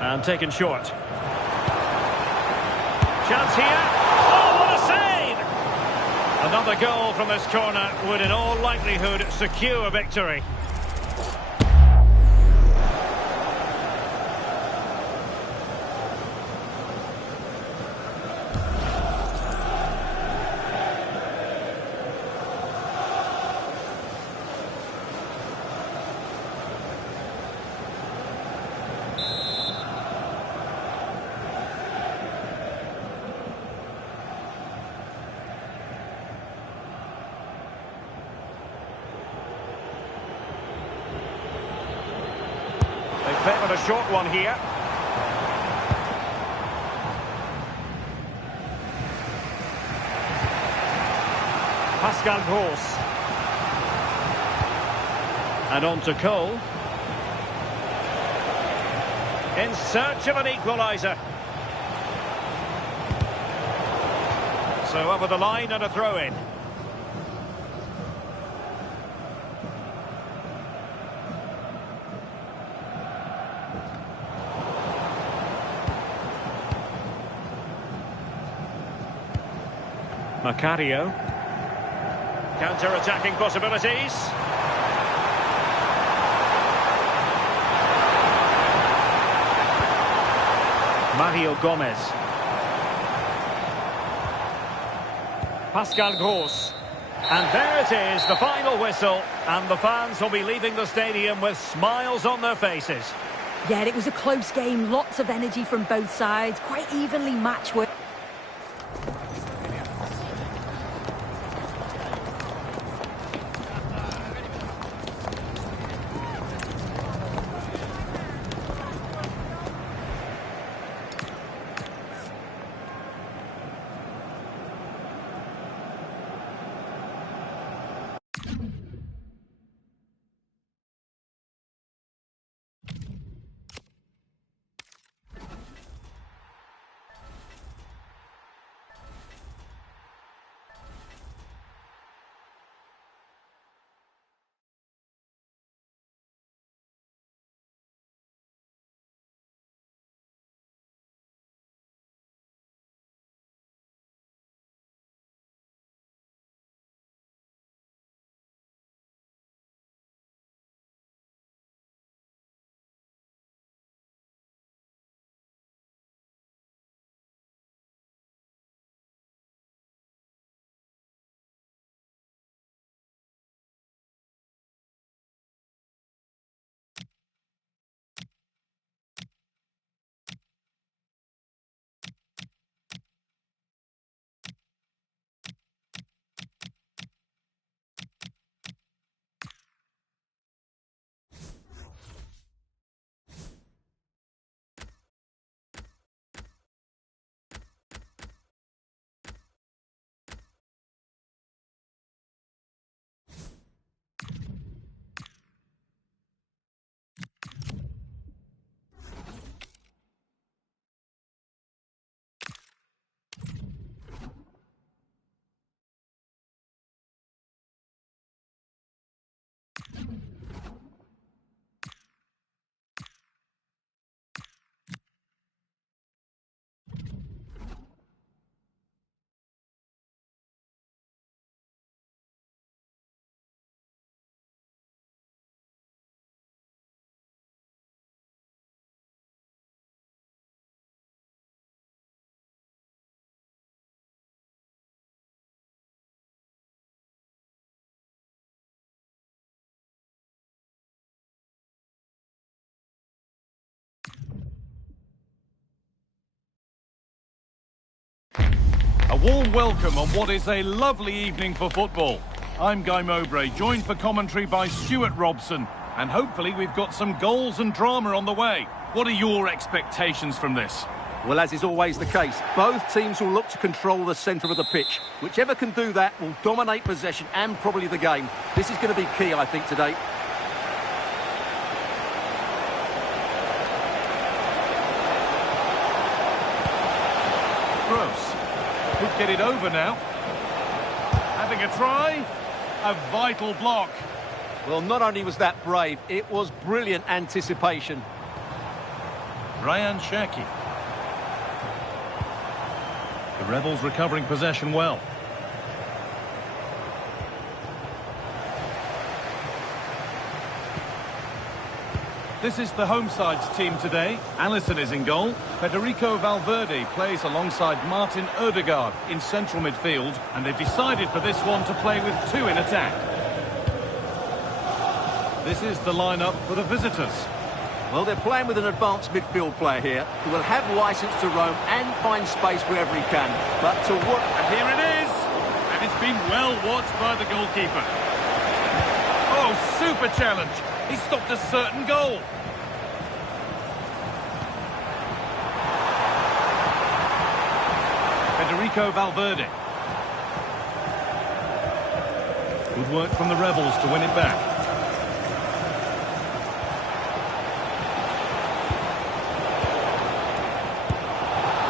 And taken short. Chance here. Oh, what a save! Another goal from this corner would in all likelihood secure victory. They favoured a short one here. Pascal Gross. And on to Cole. In search of an equaliser. So over the line and a throw-in. Macario. Counter-attacking possibilities. Mario Gomez. Pascal Gross. And there it is, the final whistle. And the fans will be leaving the stadium with smiles on their faces. Yeah, it was a close game. Lots of energy from both sides. Quite evenly matched. A warm welcome on what is a lovely evening for football. I'm Guy Mowbray, joined for commentary by Stuart Robson. And hopefully we've got some goals and drama on the way. What are your expectations from this? Well, as is always the case, both teams will look to control the centre of the pitch. Whichever can do that will dominate possession and probably the game. This is going to be key, I think, today. Gross could get it over now. Having a try. A vital block. Well, not only was that brave, it was brilliant anticipation. Ryan Cherki. The Rebels recovering possession well. This is the home side's team today. Alisson is in goal. Federico Valverde plays alongside Martin Odegaard in central midfield, and they've decided for this one to play with two in attack. This is the lineup for the visitors. Well, they're playing with an advanced midfield player here who will have licence to roam and find space wherever he can. But to what... And here it is! And it's been well watched by the goalkeeper. Oh, super challenge! He stopped a certain goal. Federico Valverde. Good work from the Rebels to win it back.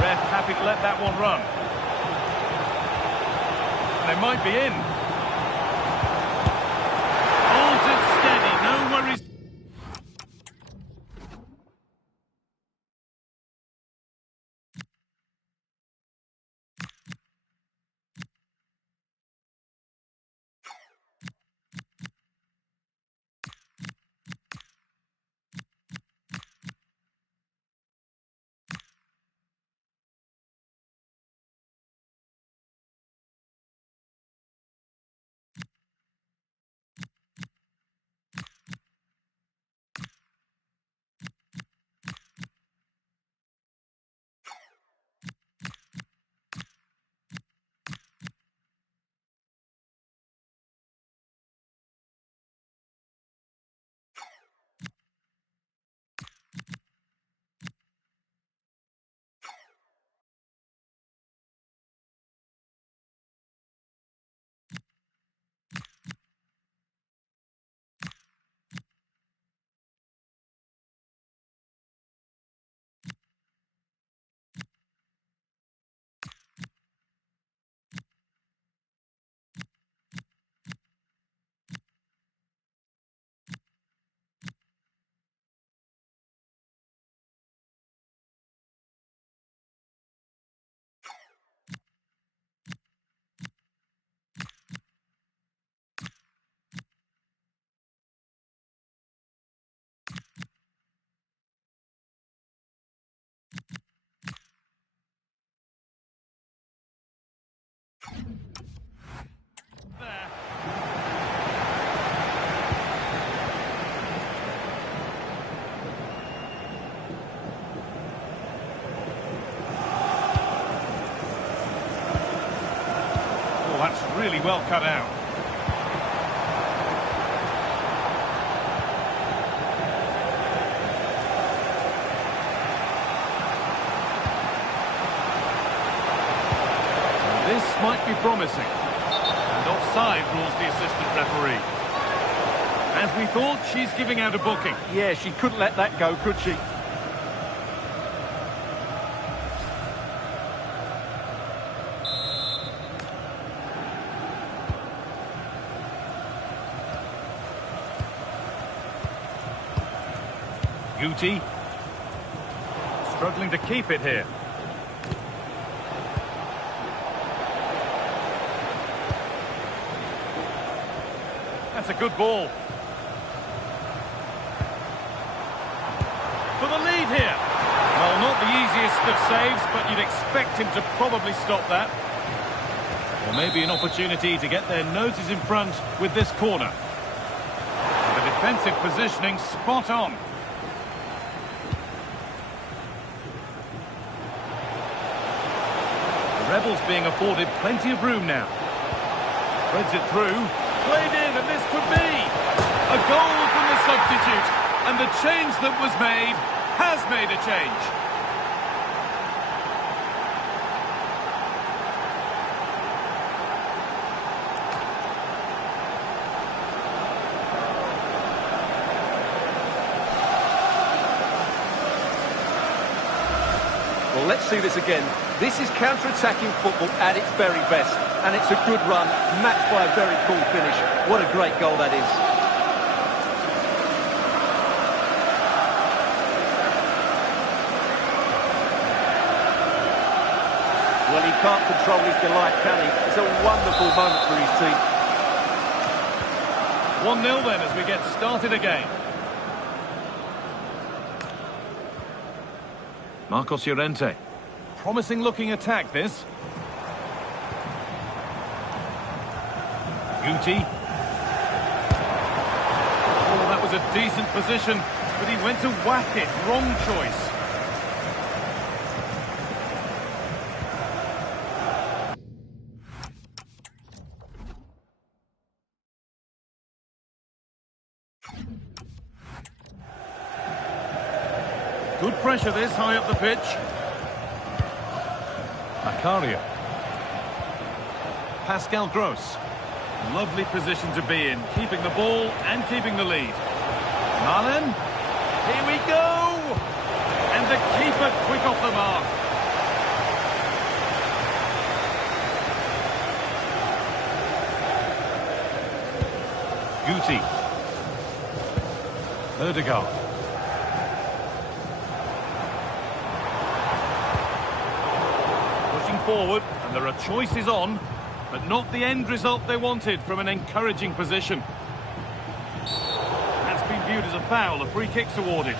Ref happy to let that one run. And they might be in. Holds it steady, no worries. That's really well cut out. This might be promising. And offside rules the assistant referee. As we thought, she's giving out a booking. Yeah, she couldn't let that go, could she? Guti struggling to keep it here. That's a good ball. For the lead here. Well, not the easiest of saves, but you'd expect him to probably stop that. Or maybe an opportunity to get their noses in front with this corner. The defensive positioning spot on. Rebels being afforded plenty of room now. Threads it through. Played in, and this could be a goal from the substitute. And the change that was made has made a change. Well, let's see this again. This is counter-attacking football at its very best. And it's a good run, matched by a very cool finish. What a great goal that is. Well, he can't control his delight, can he? It's a wonderful moment for his team. 1-0 then as we get started again. Marcos Llorente. Promising looking attack, this. Guti. Oh, that was a decent position, but he went to whack it. Wrong choice. Good pressure this, high up the pitch. Macario. Pascal Gross. Lovely position to be in, keeping the ball and keeping the lead. Malen. Here we go! And the keeper quick off the mark. Guti. Ødegaard. Forward, and there are choices on, but not the end result they wanted from an encouraging position. That's been viewed as a foul, a free kick's awarded.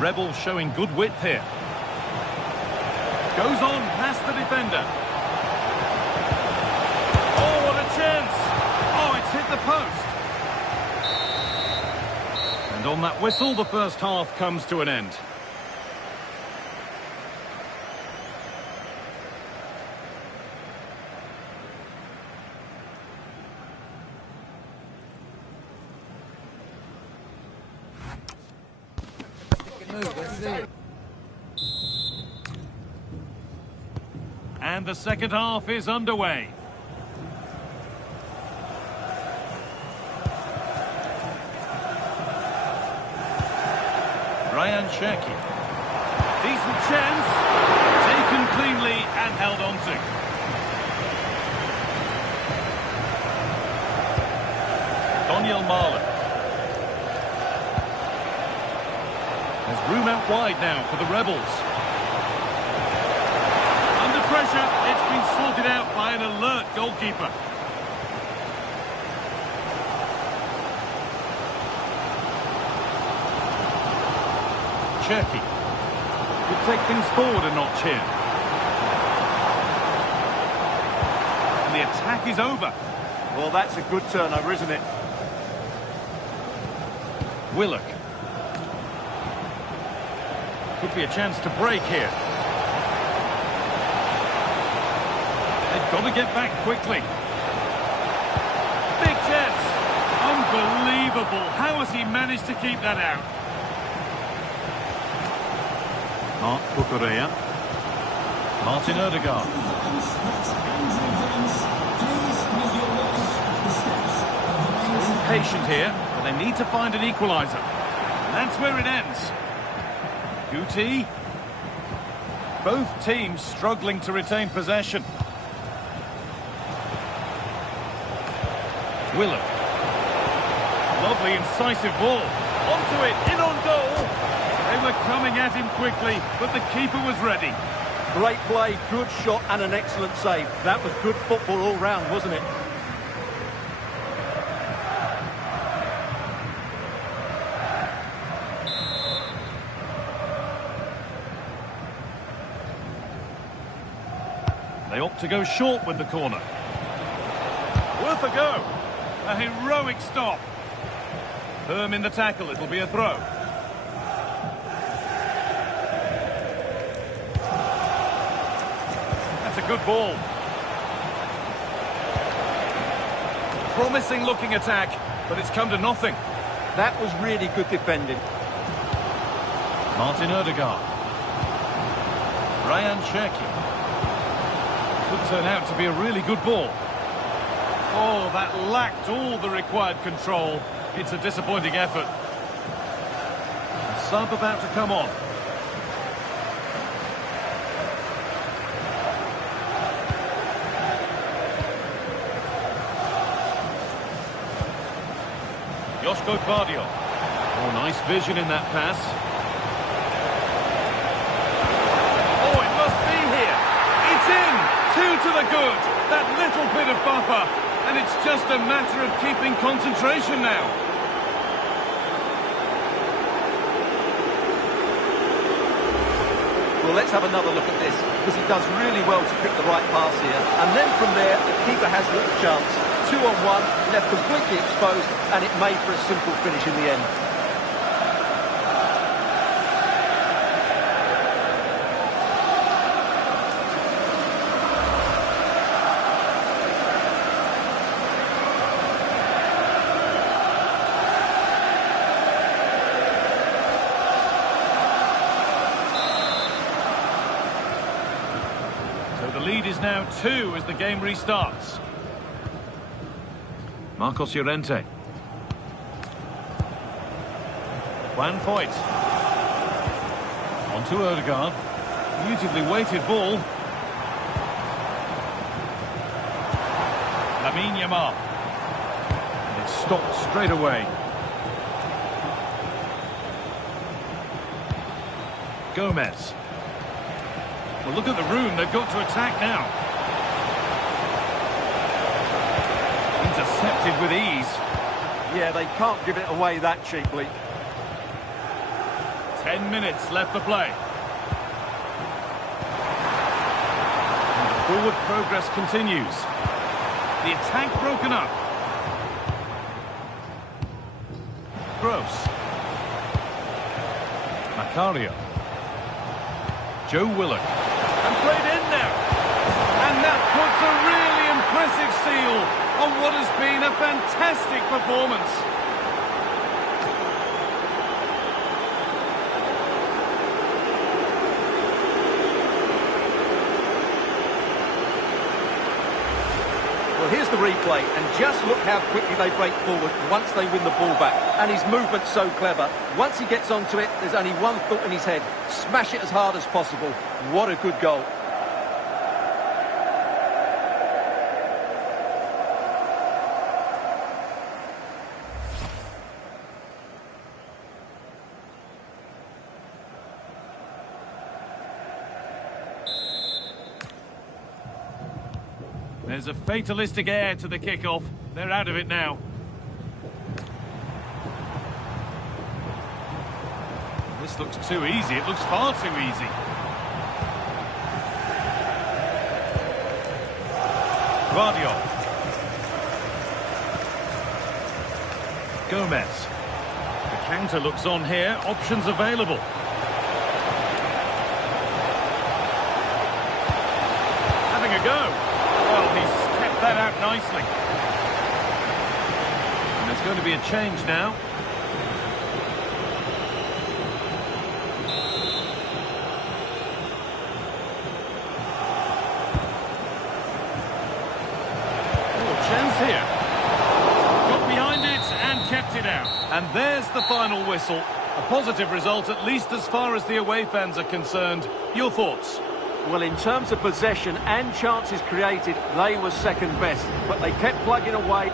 Rebels showing good width here. Goes on past the defender. Oh, what a chance! Oh, it's hit the post. And on that whistle, the first half comes to an end. And the second half is underway. Ryan Cherki. Decent chance. Taken cleanly and held on to. Donyell Malen. There's room out wide now for the Rebels. Under pressure, it's been sorted out by an alert goalkeeper. Cherki could take things forward a notch here. And the attack is over. Well, that's a good turnover, isn't it? Willock. Could be a chance to break here. They've got to get back quickly. Big chance. Unbelievable. How has he managed to keep that out? Marc Cucurella. Martin Ødegaard. Patient here, but they need to find an equaliser. And that's where it ends. Guti. Both teams struggling to retain possession. Willock. Lovely incisive ball. Onto it, in on goal. They were coming at him quickly, but the keeper was ready. Great play, good shot and an excellent save. That was good football all round, wasn't it? They opt to go short with the corner. Worth a go. A heroic stop. Firm in the tackle, it'll be a throw. That's a good ball. Promising looking attack, but it's come to nothing. That was really good defending. Martin Ødegaard. Ryan Cherki. Could turn out to be a really good ball. Oh, that lacked all the required control. It's a disappointing effort. sub about to come on. Joško Gvardiol. Oh, nice vision in that pass. Oh, it must be here. It's in. 2 to the good. That little bit of buffer. And it's just a matter of keeping concentration now. Well, let's have another look at this, because he does really well to pick the right pass here. And then from there, the keeper has little chance. 2-on-1, left completely exposed, and it made for a simple finish in the end. So the lead is now 2 as the game restarts. Marcos Llorente. Juan Foyt. On to Ødegaard. Beautifully weighted ball. Lamine Yamal. And it's stopped straight away. Gomez. Well, look at the room they've got to attack now. Intercepted with ease. Yeah, they can't give it away that cheaply. 10 minutes left to play. And the forward progress continues. The attack broken up. Gross. Macario. Joe Willock. And played in now. And that puts a really impressive seal on what has been a fantastic performance. Well, here's the replay, and just look how quickly they break forward once they win the ball back. And his movement's so clever. Once he gets onto it, there's only one thought in his head. Smash it as hard as possible. What a good goal. There's a fatalistic air to the kickoff. They're out of it now. This looks too easy. It looks far too easy. Gvardiol. Gomez. The counter looks on here. Options available. Having a go. Well, he's kept that out nicely. And there's going to be a change now. Oh, chance here. Got behind it and kept it out. And there's the final whistle. A positive result, at least as far as the away fans are concerned. Your thoughts? Well, in terms of possession and chances created, they were second best. But they kept plugging away.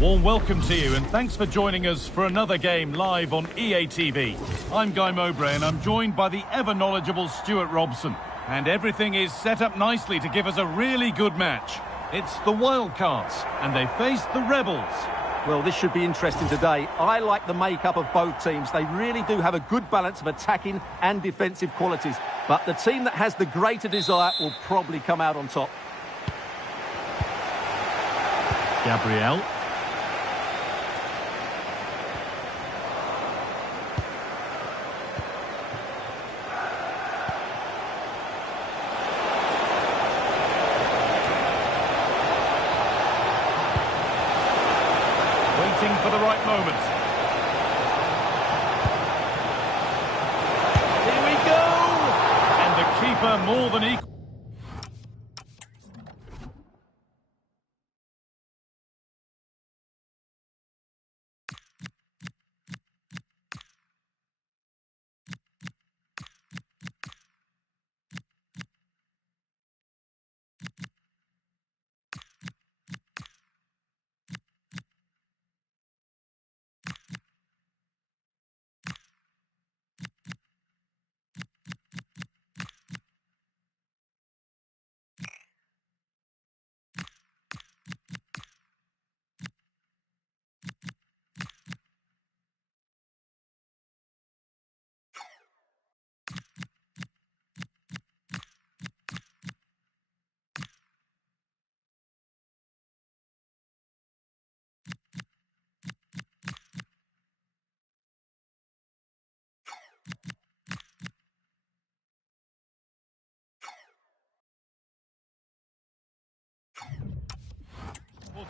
Warm welcome to you and thanks for joining us for another game live on EA TV. I'm Guy Mowbray and I'm joined by the ever-knowledgeable Stuart Robson. And everything is set up nicely to give us a really good match. It's the Wildcards and they face the Rebels. Well, this should be interesting today. I like the makeup of both teams. They really do have a good balance of attacking and defensive qualities. But the team that has the greater desire will probably come out on top. Gabriel. Waiting for the right moment. Here we go! And the keeper more than equal.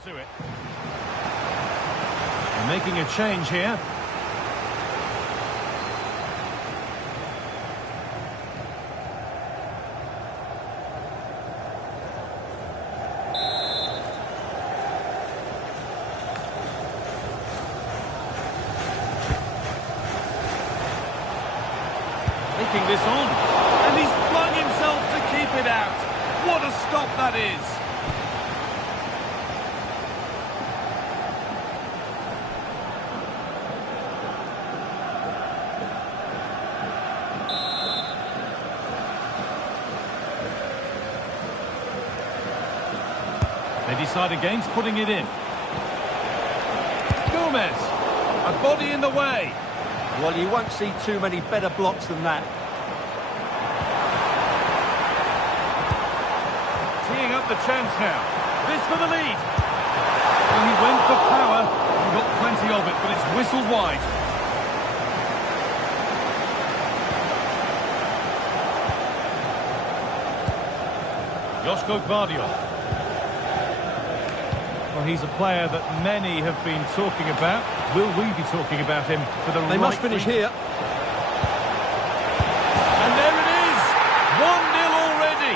To it. They're making a change here. Taking this on. And he's flung himself to keep it out. What a stop that is. They decide against putting it in. Gomez, a body in the way. Well, you won't see too many better blocks than that. Teeing up the chance now. This for the lead. Well, he went for power. He got plenty of it, but it's whistled wide. Joško Gvardiol. Well, he's a player that many have been talking about. Will we be talking about him for the They must finish here. And there it is! 1-0 already!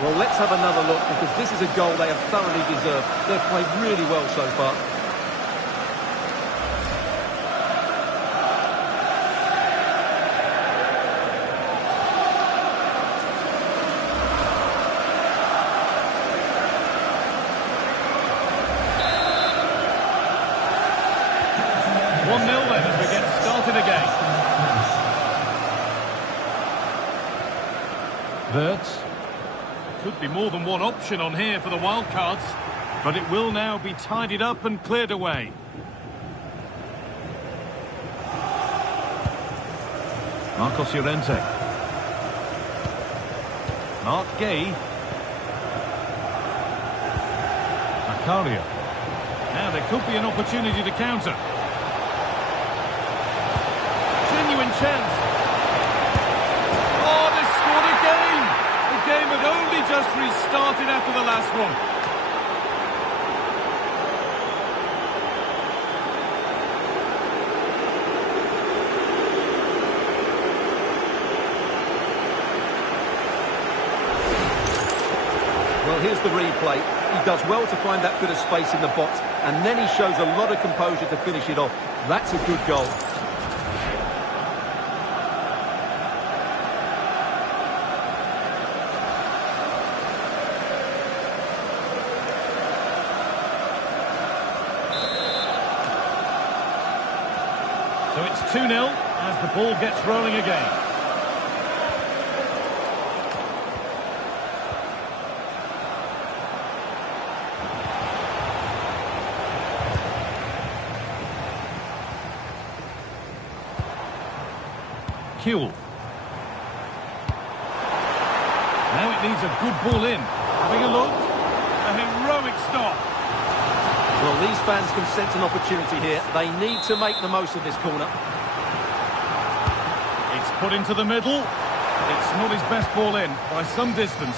Well, let's have another look because this is a goal they have thoroughly deserved. They've played really well so far. Then as we get started again. Wirtz. Could be more than one option on here for the Wildcards, but it will now be tidied up and cleared away. Marcos Llorente. Mark Gay. Macario. Now there could be an opportunity to counter. Genuine chance. Oh, they scored again! The game had only just restarted after the last one. Well, here's the replay. He does well to find that bit of space in the box, and then he shows a lot of composure to finish it off. That's a good goal. So it's 2-0 as the ball gets rolling again. Kuehl. Now it needs a good ball in. Having a look. A heroic stop. Well, these fans can sense an opportunity here. They need to make the most of this corner. It's put into the middle. It's not his best ball in by some distance.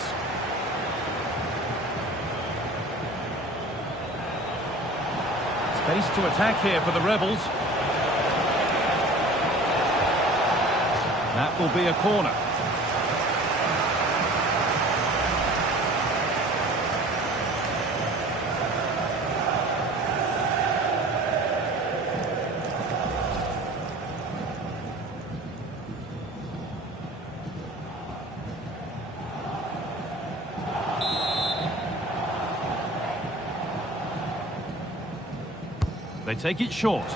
Space to attack here for the Rebels. That will be a corner. They take it short.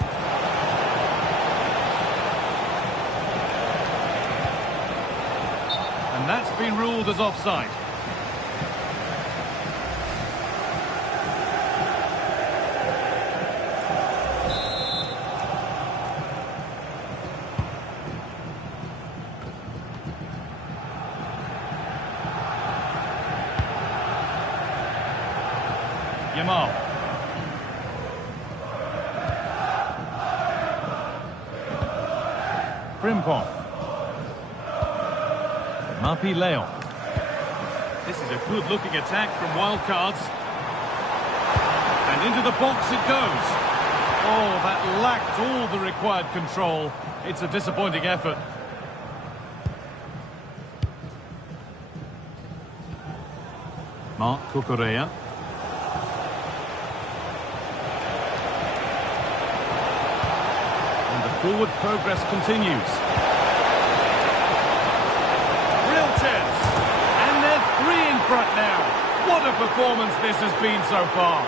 And that's been ruled as offside. Yamal. Frimpong. Marpi Leon. This is a good-looking attack from Wildcards. And into the box it goes. Oh, that lacked all the required control. It's a disappointing effort. Marc Cucurella. And the forward progress continues. Real chance. And they're three in front now. What a performance this has been so far.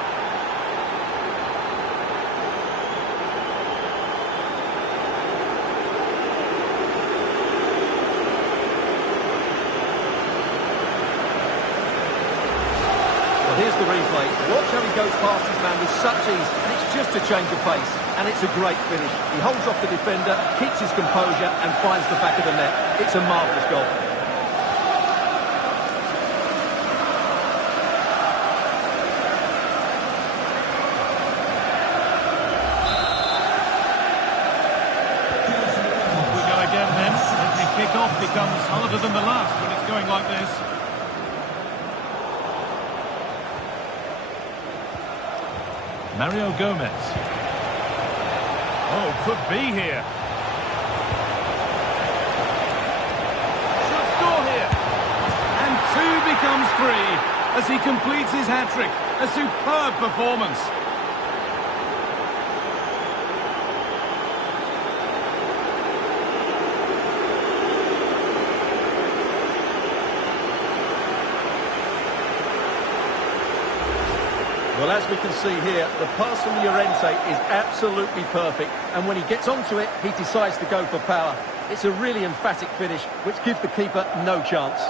Here's the replay. Watch how he goes past his man with such ease, and it's just a change of pace. And it's a great finish. He holds off the defender, keeps his composure, and finds the back of the net. It's a marvellous goal. We go again then. Every kick-off becomes harder than the last when it's going like this. Mario Gomez. Oh, could be here. Should score here. And two becomes three as he completes his hat-trick. A superb performance. Well, as we can see here, the pass from Llorente is absolutely perfect. And when he gets onto it, he decides to go for power. It's a really emphatic finish, which gives the keeper no chance.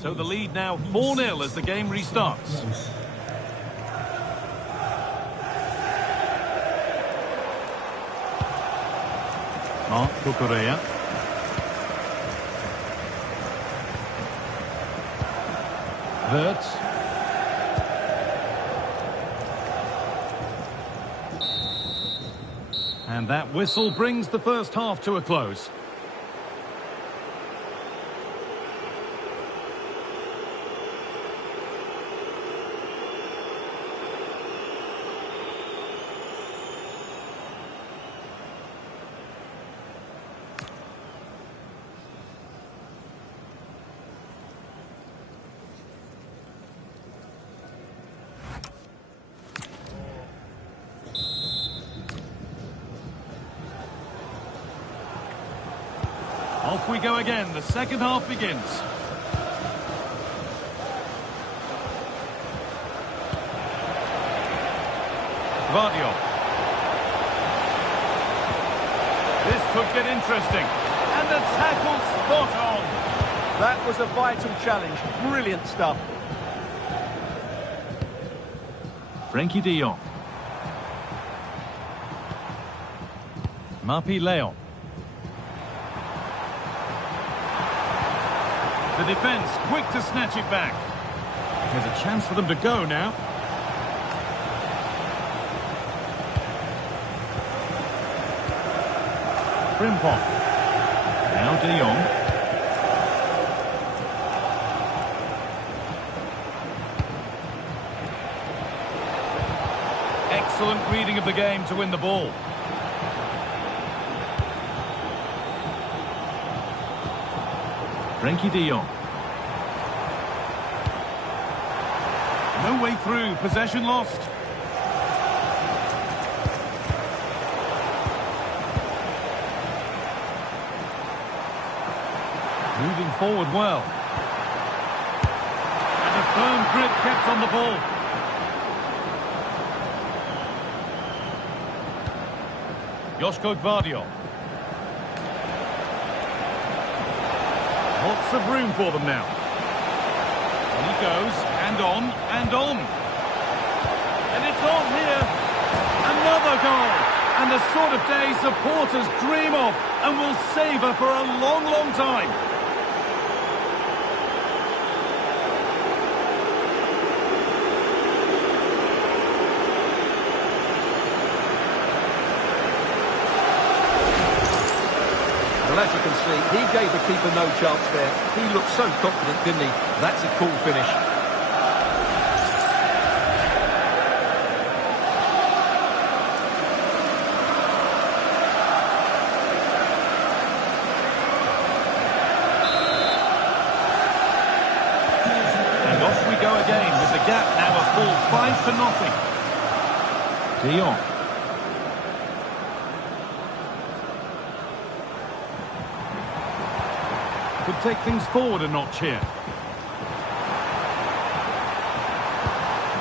So the lead now 4-0 as the game restarts. Marc Cucurella. Wirtz. And that whistle brings the first half to a close. Off we go again. The second half begins. Gvardiol. This could get interesting. And the tackle spot on. That was a vital challenge. Brilliant stuff. Frenkie de Jong. Marpi Leon. The defence quick to snatch it back. There's a chance for them to go now. Frimpong. Now de Jong. Excellent reading of the game to win the ball. Frenkie de Jong. No way through, possession lost. Moving forward well. And a firm grip kept on the ball. Joško Gvardiol. Lots of room for them now. And he goes, and on, and on. And it's on here. Another goal. And the sort of day supporters dream of and will savour for a long, long time. Well, as you can see, he gave the keeper no chance there. He looked so confident, didn't he? That's a cool finish. And off we go again with the gap now a full 5-0. De Jong. Could take things forward a notch here.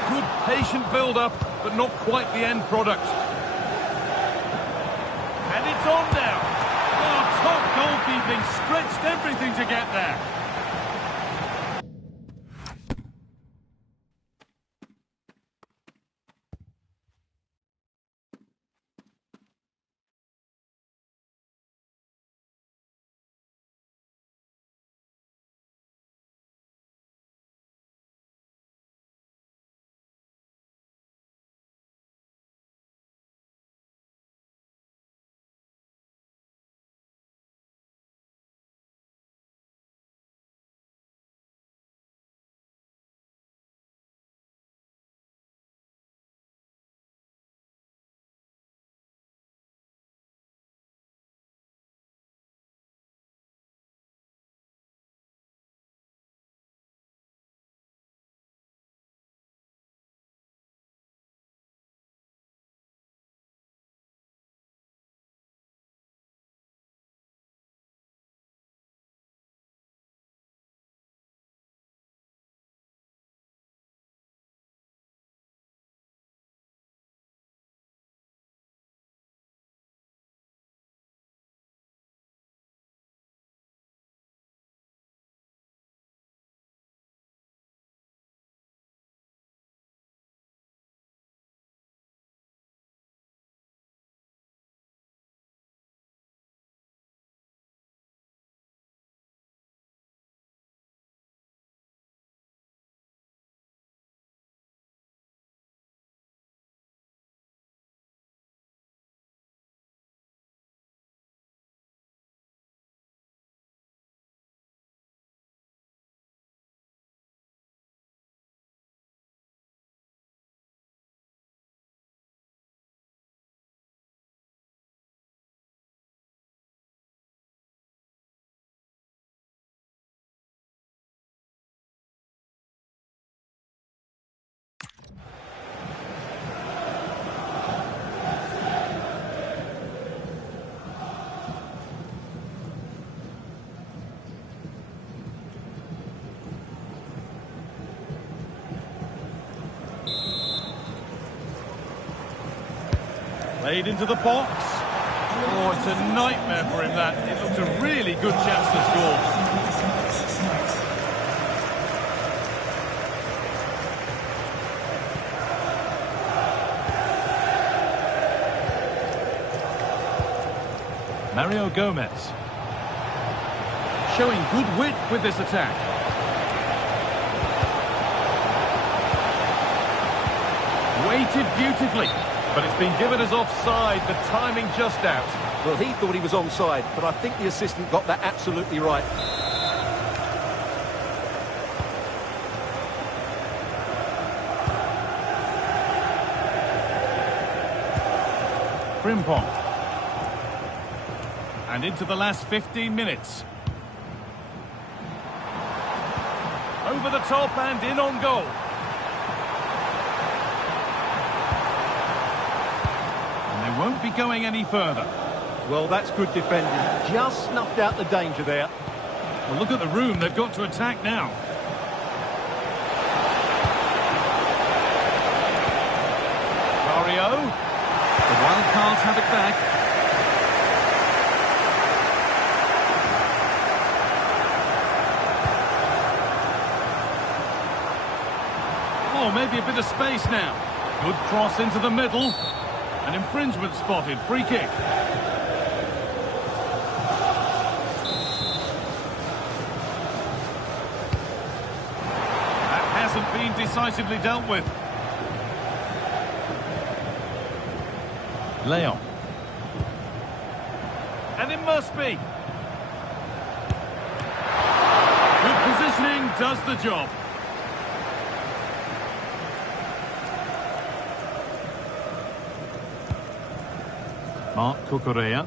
Good patient build-up, but not quite the end product. And it's on now. Oh, top goalkeeping, stretched everything to get there. Played into the box. Oh, it's a nightmare for him, that. It looked a really good chance to score. Mario Gomez. Showing good wit with this attack. Weighted beautifully, but it's been given as offside, the timing just out. Well, he thought he was onside, but I think the assistant got that absolutely right. Frimpong. And into the last 15 minutes. Over the top and in on goal. And they won't be going any further. Well, that's good defending. Just snuffed out the danger there. Well, look at the room they've got to attack now. Mario. The Wildcards have it back. Oh, maybe a bit of space now. Good cross into the middle. An infringement spotted. Free kick. That hasn't been decisively dealt with. Leon. And it must be. Good positioning does the job. Marc Cucurella.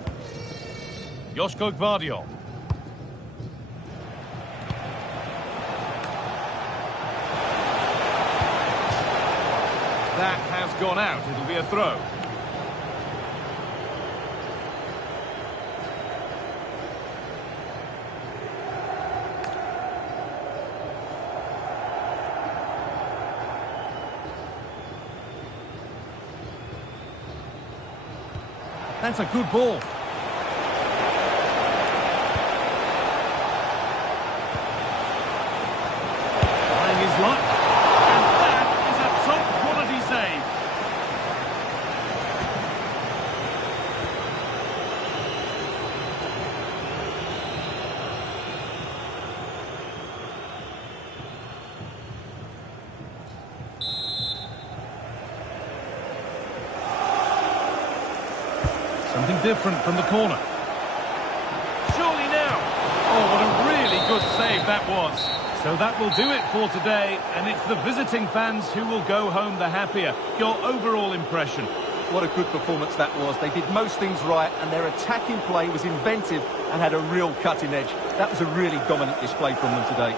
Joško Gvardiol. That has gone out. It'll be a throw. That's a good ball. Trying his luck. And that is a top quality save. Something different from the corner. Surely now. Oh, what a really good save that was. So that will do it for today, and it's the visiting fans who will go home the happier. Your overall impression? What a good performance that was. They did most things right, and their attacking play was inventive and had a real cutting edge. That was a really dominant display from them today.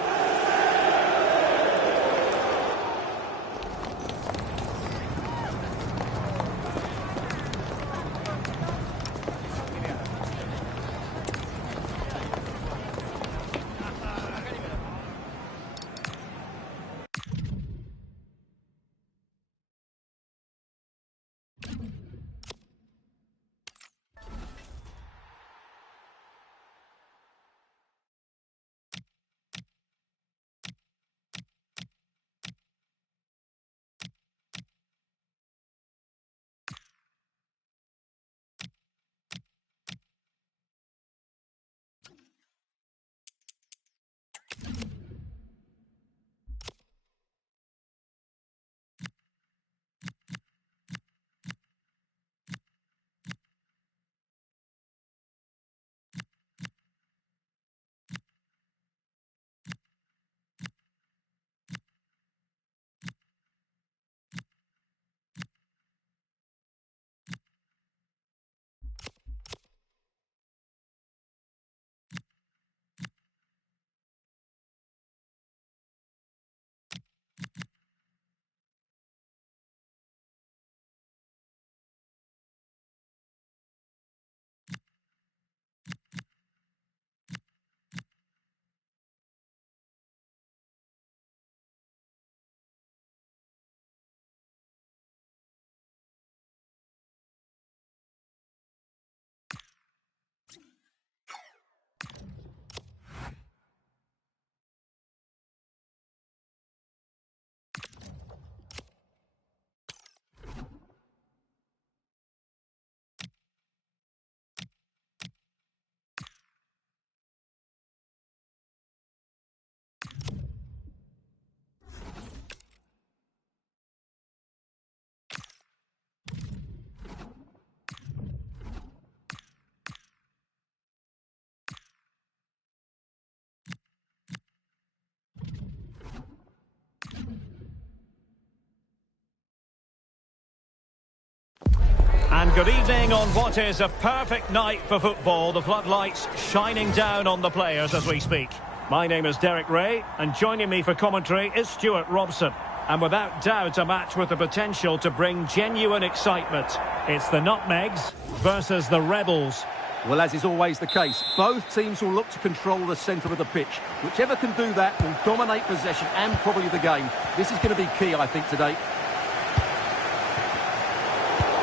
Good evening on what is a perfect night for football. The floodlights shining down on the players as we speak. My name is Derek Ray, and joining me for commentary is Stuart Robson. And without doubt, a match with the potential to bring genuine excitement. It's the Nutmegs versus the Rebels. Well, as is always the case, both teams will look to control the centre of the pitch. Whichever can do that will dominate possession and probably the game. This is going to be key, I think, today.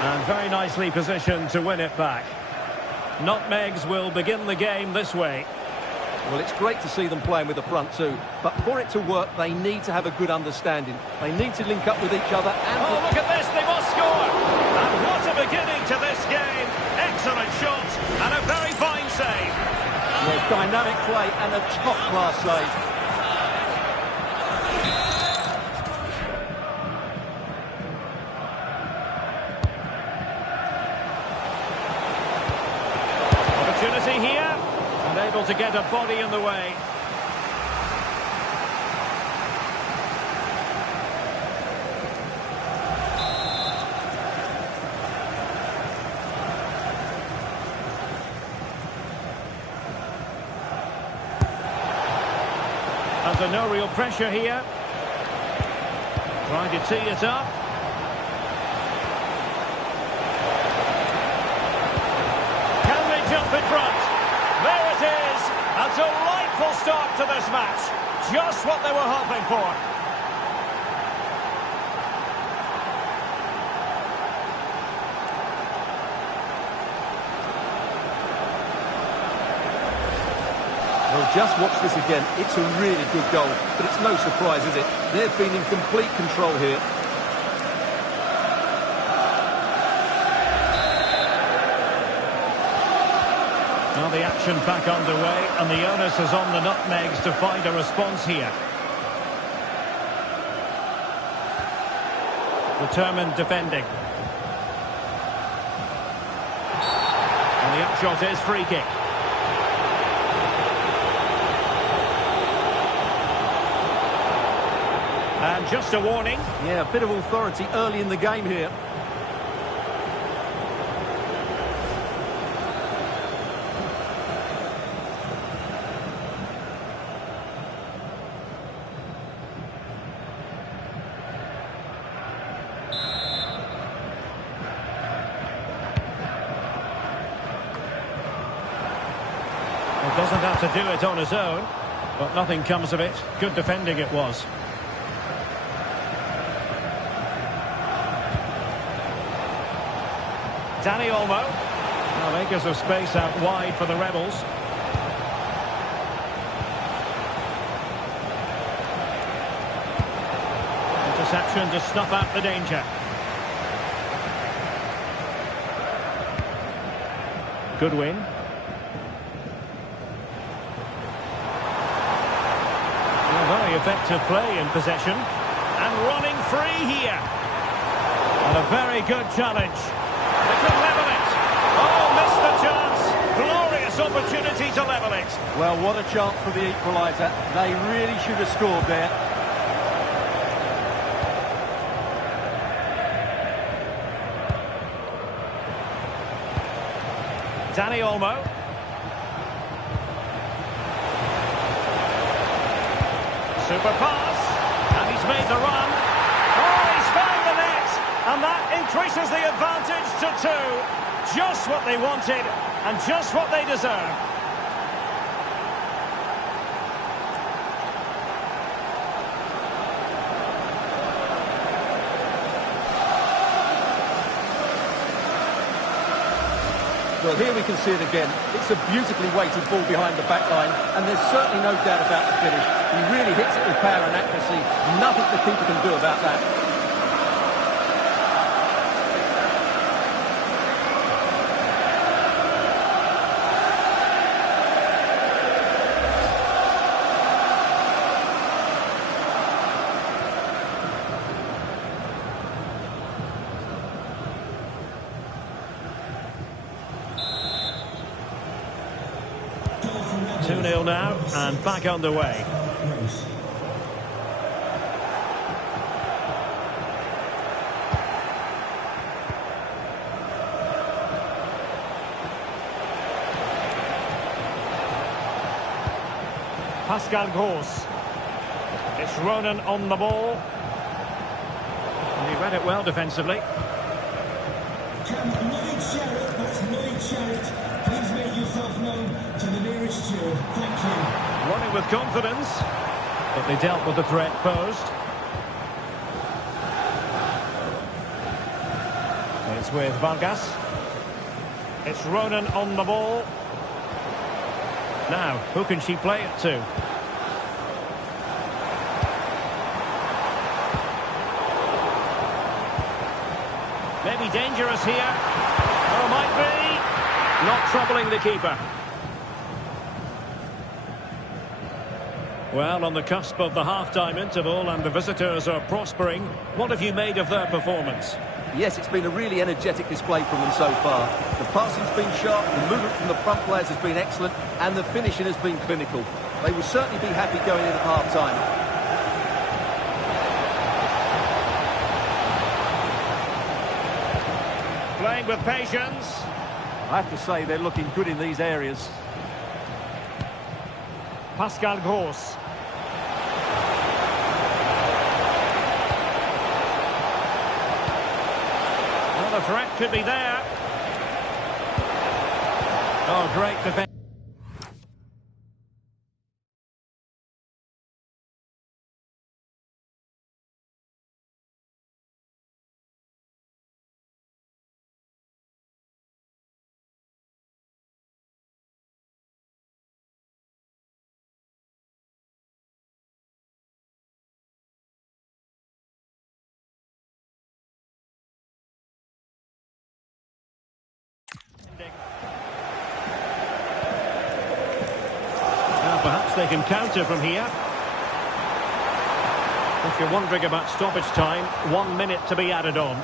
And very nicely positioned to win it back. Nutmegs will begin the game this way. Well, it's great to see them playing with the front two, but for it to work, they need to have a good understanding. They need to link up with each other and... Oh, look at this, they must score! And what a beginning to this game! Excellent shot, and a very fine save. Yeah, dynamic play and a top-class save. Opportunity here, and able to get a body in the way. Under no real pressure here. Trying to tee it up. Can they jump in front? There it is. A delightful start to this match. Just what they were hoping for. Well, just watch this again. It's a really good goal, but it's no surprise, is it? They've been in complete control here. Now the action back underway, and the onus is on the Nutmegs to find a response here. Determined defending. And the upshot is free kick. And just a warning. Yeah, a bit of authority early in the game here. He doesn't have to do it on his own, but nothing comes of it. Good defending it was. Dani Olmo. Well, acres of space out wide for the Rebels. Interception to snuff out the danger. Good win. Well, very effective play in possession. And running free here. And a very good challenge. They could level it. Oh, missed the chance. Glorious opportunity to level it. Well, what a chance for the equaliser. They really should have scored there. Dani Olmo. Super pass. And he's made the run. Oh, he's found the net. And that increases the advantage to 2. Just what they wanted and just what they deserve. Well, here we can see it again. It's a beautifully weighted ball behind the back line, and there's certainly no doubt about the finish. He really hits it with power and accuracy. Nothing the keeper can do about that. Now and back underway. Pascal Gross. It's Ronan on the ball. And he read it well defensively. Can Lloyd Sherritt, that's Lloyd Sherritt, please make yourself known to the nearest steward. Thank you. Running with confidence, but they dealt with the threat posed. It's with Vargas. It's Ronan on the ball. Now, who can she play it to? Maybe dangerous here. Oh, might be. Not troubling the keeper. Well, on the cusp of the half-time interval and the visitors are prospering. What have you made of their performance? Yes, it's been a really energetic display from them so far. The passing's been sharp, the movement from the front players has been excellent, and the finishing has been clinical. They will certainly be happy going in at half-time. Playing with patience. I have to say, they're looking good in these areas. Pascal Gross. Well, the threat could be there. Oh, great defense. Now perhaps they can counter from here. If you're wondering about stoppage time, 1 minute to be added on.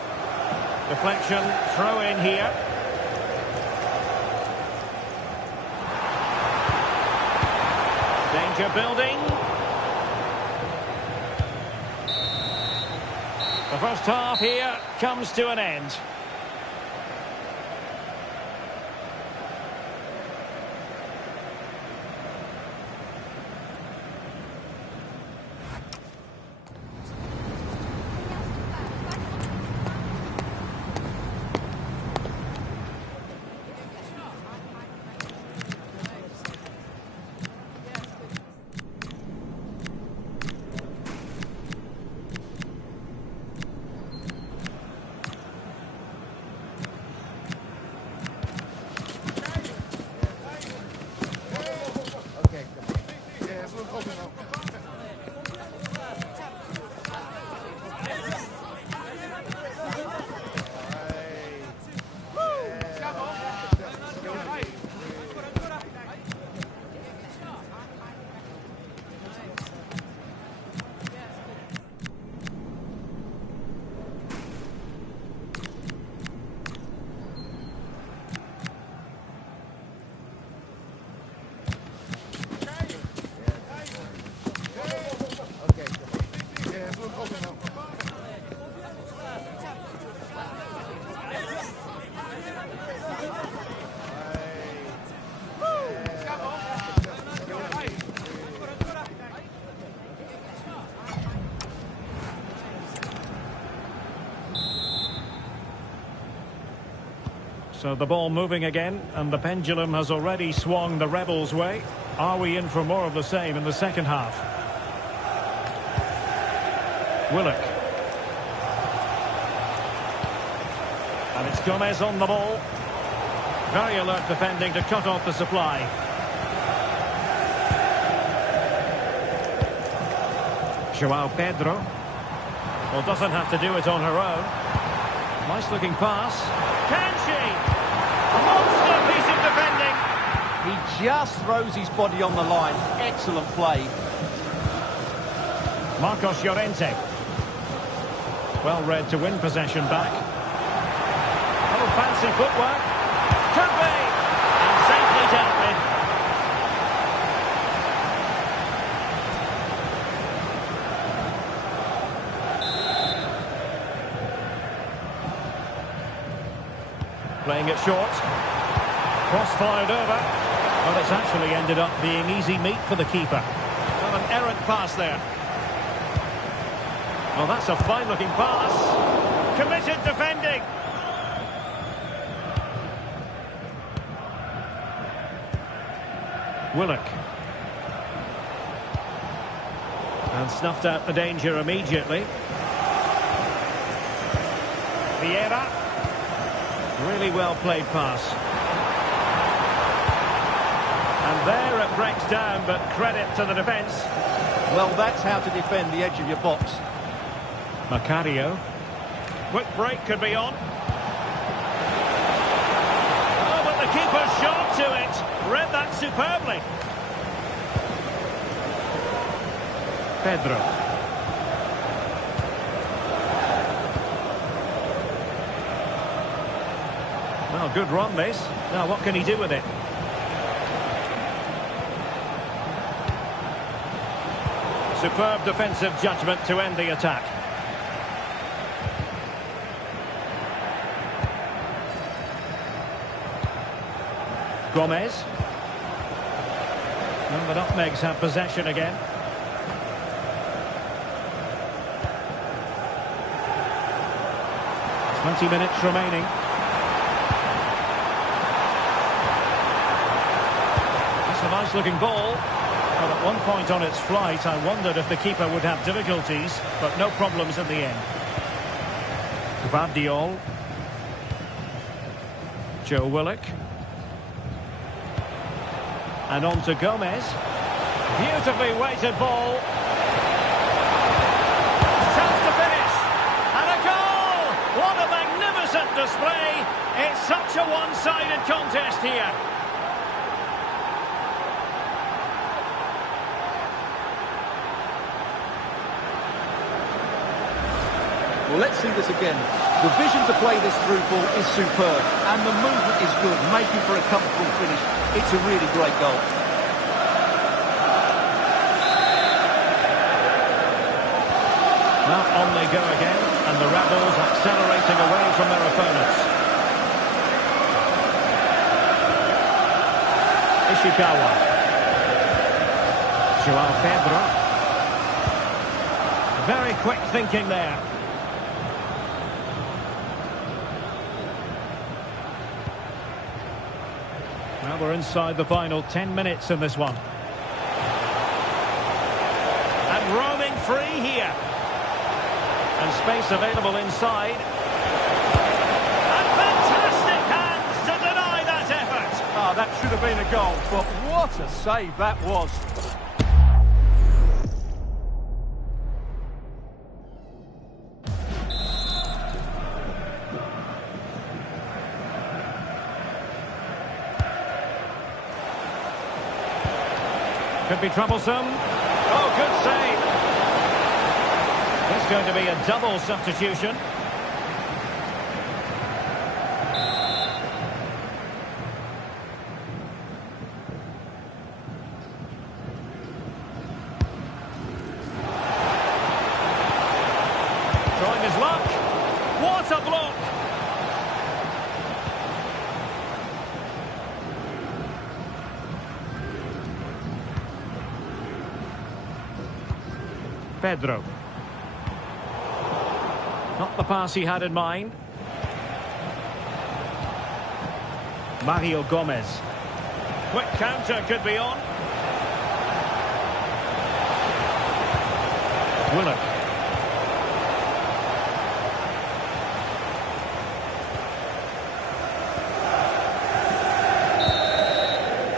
Deflection, throw in here. Danger building. The first half here comes to an end. So the ball moving again, and the pendulum has already swung the Rebels' way. Are we in for more of the same in the second half? Willock. And it's Gomez on the ball. Very alert defending to cut off the supply. João Pedro. Well, doesn't have to do it on her own. Nice looking pass. Can she? A monster piece of defending. He just throws his body on the line. Excellent play. Marcos Llorente. Well read to win possession back. Oh, fancy footwork. Could be. And safely dealt with. Playing it short. Cross fired over. But it's actually ended up being easy meat for the keeper. pass there. Well, that's a fine-looking pass. Committed defending. Willock. And snuffed out the danger immediately. Vieira. Really well played pass. And there it breaks down, but credit to the defence. Well, that's how to defend the edge of your box. Macario. Quick break could be on. Oh, but the keeper's shot to it. Read that superbly. Pedro. Well, good run this. Now what can he do with it? Superb defensive judgment to end the attack. Gomez. And the Nutmegs have possession again. "20 minutes remaining. It's a nice looking ball. Well, at one point on its flight, I wondered if the keeper would have difficulties, but no problems in the end. Gvardiol. Joe Willock. And on to Gomez. Beautifully weighted ball. Chance to finish. And a goal! What a magnificent display. It's such a one-sided contest here. Well, let's see this again. The vision to play this through ball is superb, and the movement is good, making for a comfortable finish. It's a really great goal. Well, on they go again, and the Rebels accelerating away from their opponents. Ishikawa. Joao Pedro. Very quick thinking there. Well, we're inside the final 10 minutes in this one. And roaming free here. And space available inside. And fantastic hands to deny that effort. Ah, that should have been a goal, but what a save that was. Could be troublesome. Oh, good save. It's going to be a double substitution. Trying his luck. What a block. Pedro. Not the pass he had in mind. Mario Gomez. Quick counter could be on. Willock.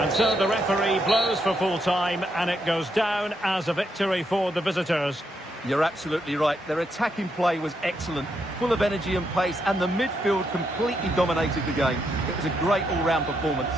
And so the referee blows for full time, and it goes down as a victory for the visitors. You're absolutely right. Their attacking play was excellent, full of energy and pace, and the midfield completely dominated the game. It was a great all-round performance.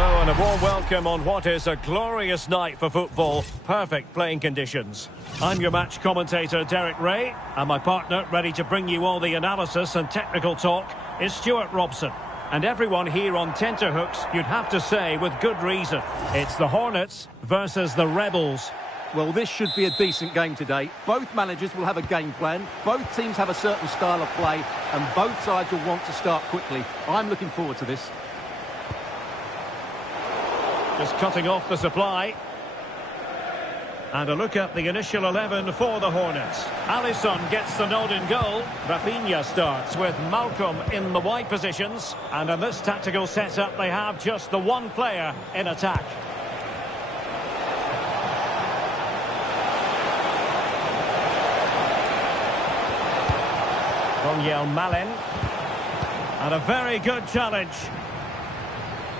Hello and a warm welcome on what is a glorious night for football. Perfect playing conditions. I'm your match commentator, Derek Ray, and my partner, ready to bring you all the analysis and technical talk, is Stuart Robson. And everyone here on tenterhooks, you'd have to say with good reason. It's the Hornets versus the Rebels. Well, this should be a decent game today. Both managers will have a game plan. Both teams have a certain style of play, and both sides will want to start quickly. I'm looking forward to this. Just cutting off the supply. And a look at the initial 11 for the Hornets. Alisson gets the nod in goal. Rafinha starts with Malcolm in the wide positions. And in this tactical setup, they have just the one player in attack. Donyell Malen. And a very good challenge.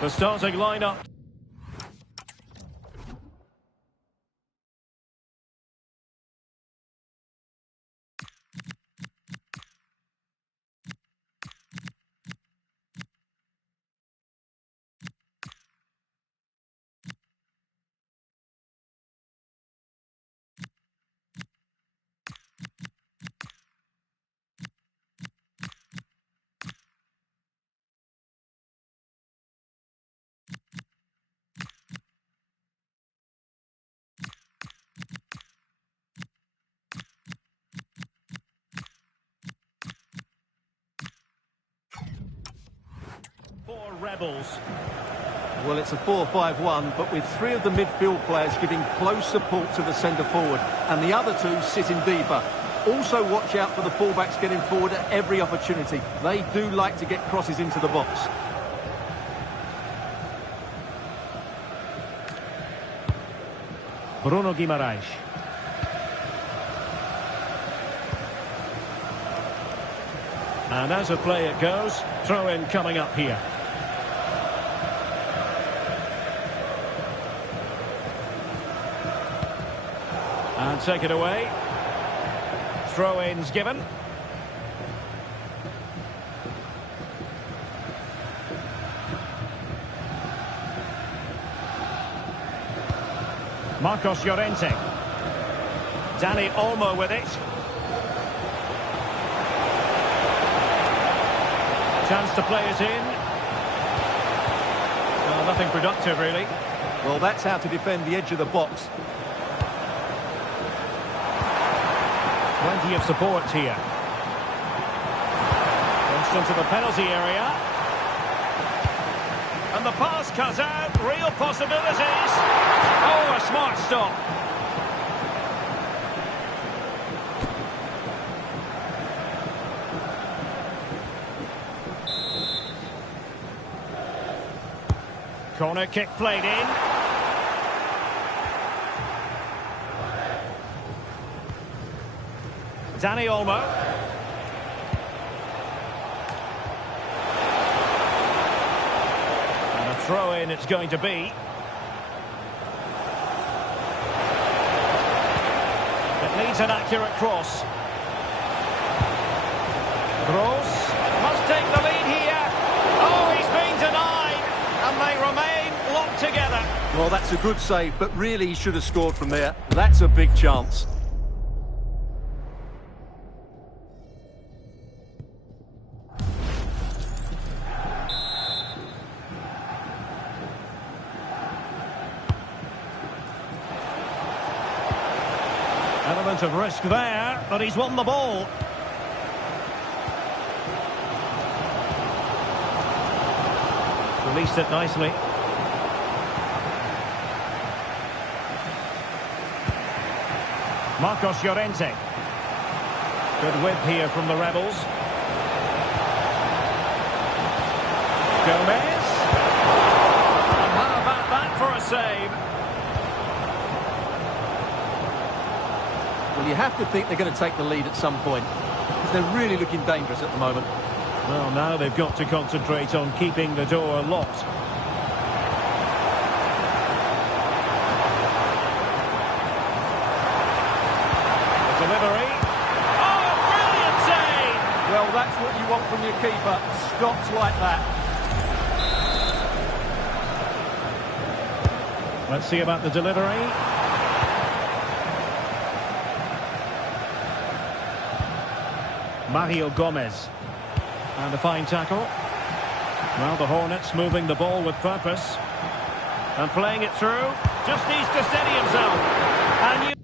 The starting lineup. Rebels. Well, it's a 4-5-1, but with three of the midfield players giving close support to the centre forward, and the other two sitting deeper. Also watch out for the fullbacks getting forward at every opportunity. They do like to get crosses into the box. Bruno Guimaraes. And as a play it goes, throw in coming up here. And take it away. Throw-ins given. Marcos Llorente. Dani Olmo with it. Chance to play it in. Well, nothing productive, really. Well, that's how to defend the edge of the box. Plenty of support here. Pushed into the penalty area. And the pass cuts out. Real possibilities. Oh, a smart stop. Corner kick played in. Dani Olmo. And a throw-in it's going to be. It needs an accurate cross. Gross must take the lead here. Oh, he's been denied. And they remain locked together. Well, that's a good save, but really he should have scored from there. That's a big chance. Element of risk there, but he's won the ball. Released it nicely. Marcos Llorente. Good width here from the Rebels. Gomez. And how about that for a save? Well, you have to think they're going to take the lead at some point, because they're really looking dangerous at the moment. Well, now they've got to concentrate on keeping the door locked. The delivery. Oh, brilliant save! Well, that's what you want from your keeper. Stops like that. Let's see about the delivery. Mario Gomez. And a fine tackle. Well, the Hornets moving the ball with purpose. And playing it through. Just needs to steady himself. And you...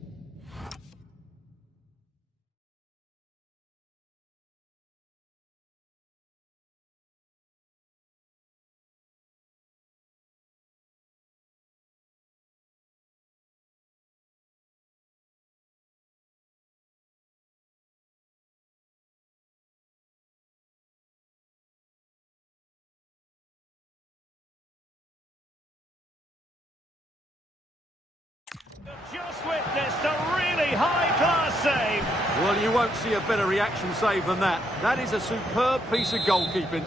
Just witnessed a really high-class save. Well, you won't see a better reaction save than that. That is a superb piece of goalkeeping.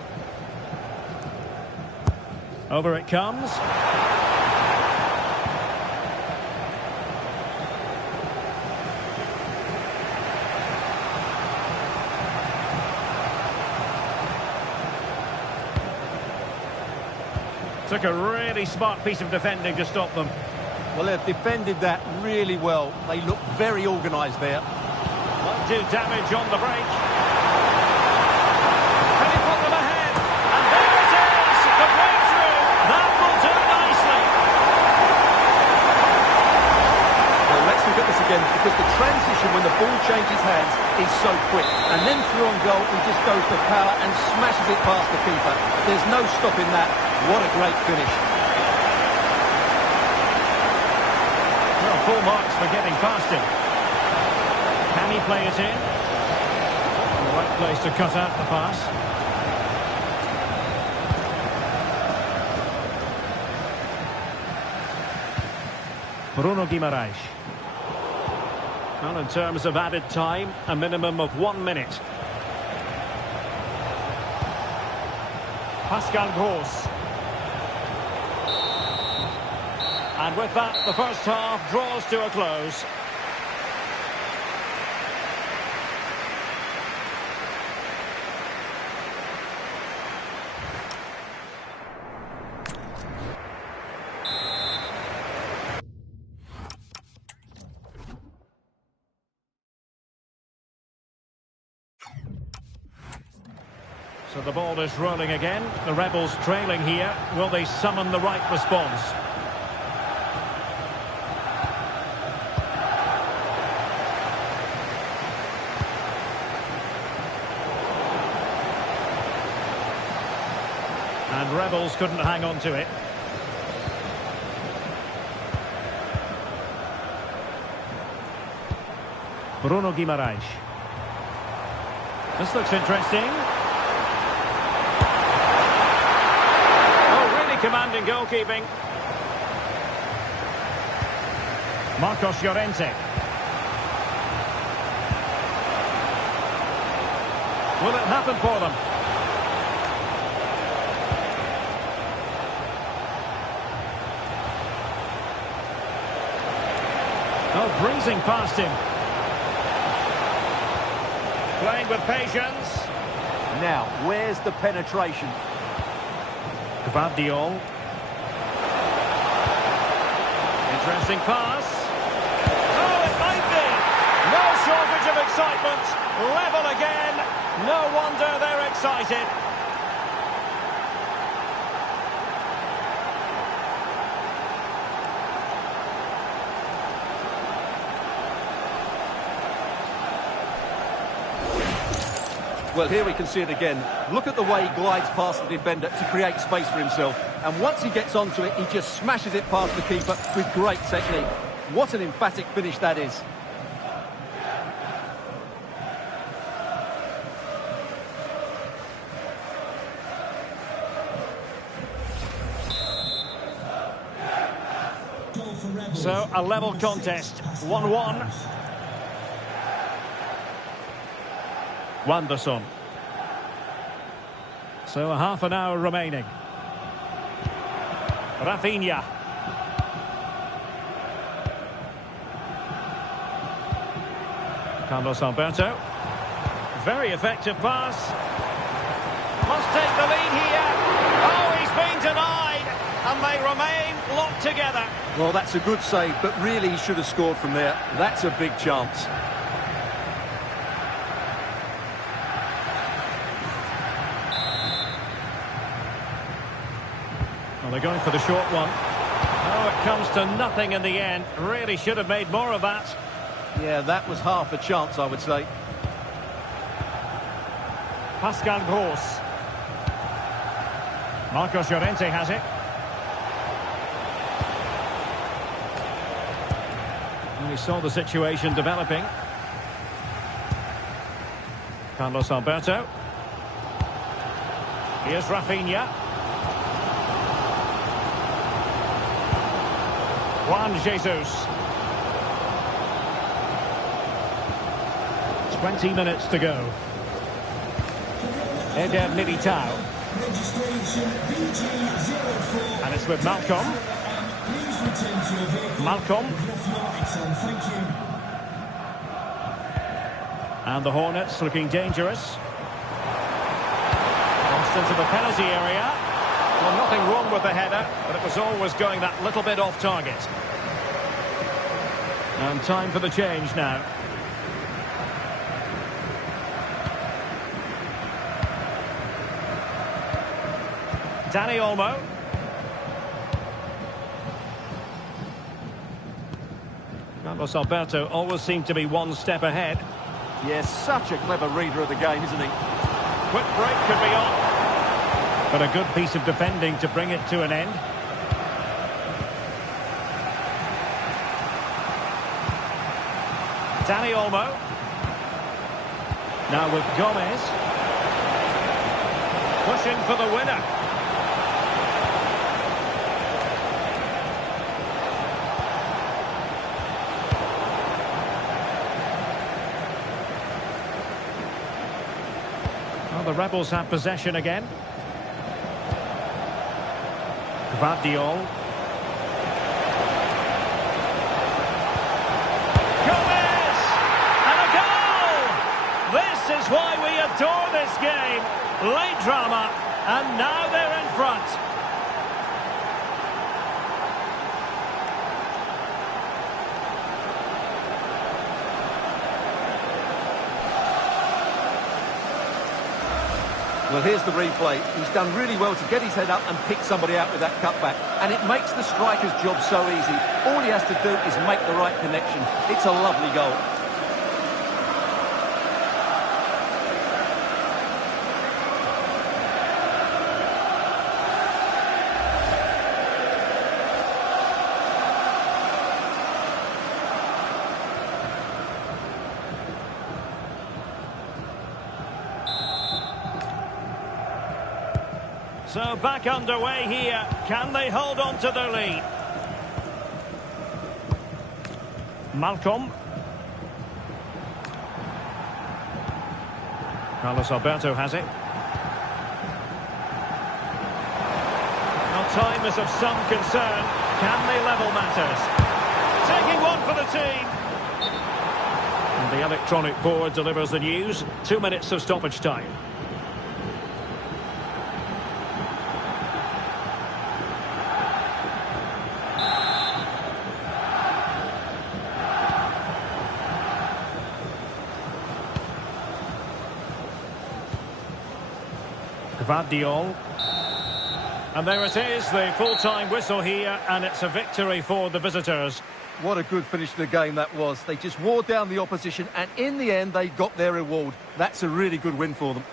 Over it comes. Took a really smart piece of defending to stop them. Well, they've defended that really well. They look very organised there. Won't do damage on the break. Can he put them ahead? And there it is! The breakthrough! That will do nicely! Well, let's look at this again, because the transition when the ball changes hands is so quick. And then through on goal, he just goes for power and smashes it past the keeper. There's no stopping that. What a great finish. Full marks for getting past him. Can he play it in? The right place to cut out the pass. Bruno Guimaraes. Well, in terms of added time, a minimum of 1 minute. Pascal Gross. And with that, the first half draws to a close. So the ball is rolling again. The Rebels trailing here. Will they summon the right response? And Rebels couldn't hang on to it. Bruno Guimaraes. This looks interesting. Oh, really commanding goalkeeping. Marcos Llorente. Will it happen for them? Oh, breezing past him. Playing with patience. Now, where's the penetration? Gvardiol. Interesting pass. Oh, it might be. No shortage of excitement. Level again. No wonder they're excited. Well, here we can see it again. Look at the way he glides past the defender to create space for himself. And once he gets onto it, he just smashes it past the keeper with great technique. What an emphatic finish that is. So, a level contest. 1-1. Wanderson. So, a half an hour remaining. Rafinha. Carlos Alberto. Very effective pass. Must take the lead here. Oh, he's been denied. and they remain locked together. Well, that's a good save, but really he should have scored from there. That's a big chance. Well, they're going for the short one. Oh, it comes to nothing in the end. Really should have made more of that. Yeah, that was half a chance, I would say. Pascal Gross. Marcos Llorente has it. And he saw the situation developing. Carlos Alberto. Here's Rafinha. Juan Jesus. 20 minutes to go. Eder Militao. Registration BG04. And it's with Malcolm. Please return to your vehicle. Malcolm. With your lights on. Thank you. And the Hornets looking dangerous. Crossed into the penalty area. Well, nothing wrong with the header, but it was always going that little bit off target. And time for the change now. Dani Olmo. Carlos Alberto always seemed to be one step ahead. Yes, such a clever reader of the game, isn't he? Quick break could be on. But a good piece of defending to bring it to an end. Dani Olmo. Now with Gomez. Pushing for the winner. Well, the Rebels have possession again. Gvardiol. Gomez! And a goal! This is why we adore this game. Late drama, and now they're in front. Well, here's the replay. He's done really well to get his head up and pick somebody out with that cutback. And it makes the striker's job so easy. All he has to do is make the right connection. It's a lovely goal. So back underway here. Can they hold on to their lead? Malcolm. Carlos Alberto has it. Now time is of some concern. Can they level matters? Taking one for the team. And the electronic board delivers the news. 2 minutes of stoppage time. Gvardiol. And there it is, the full-time whistle here, and it's a victory for the visitors. What a good finish to the game that was. They just wore down the opposition, and in the end, they got their reward. That's a really good win for them.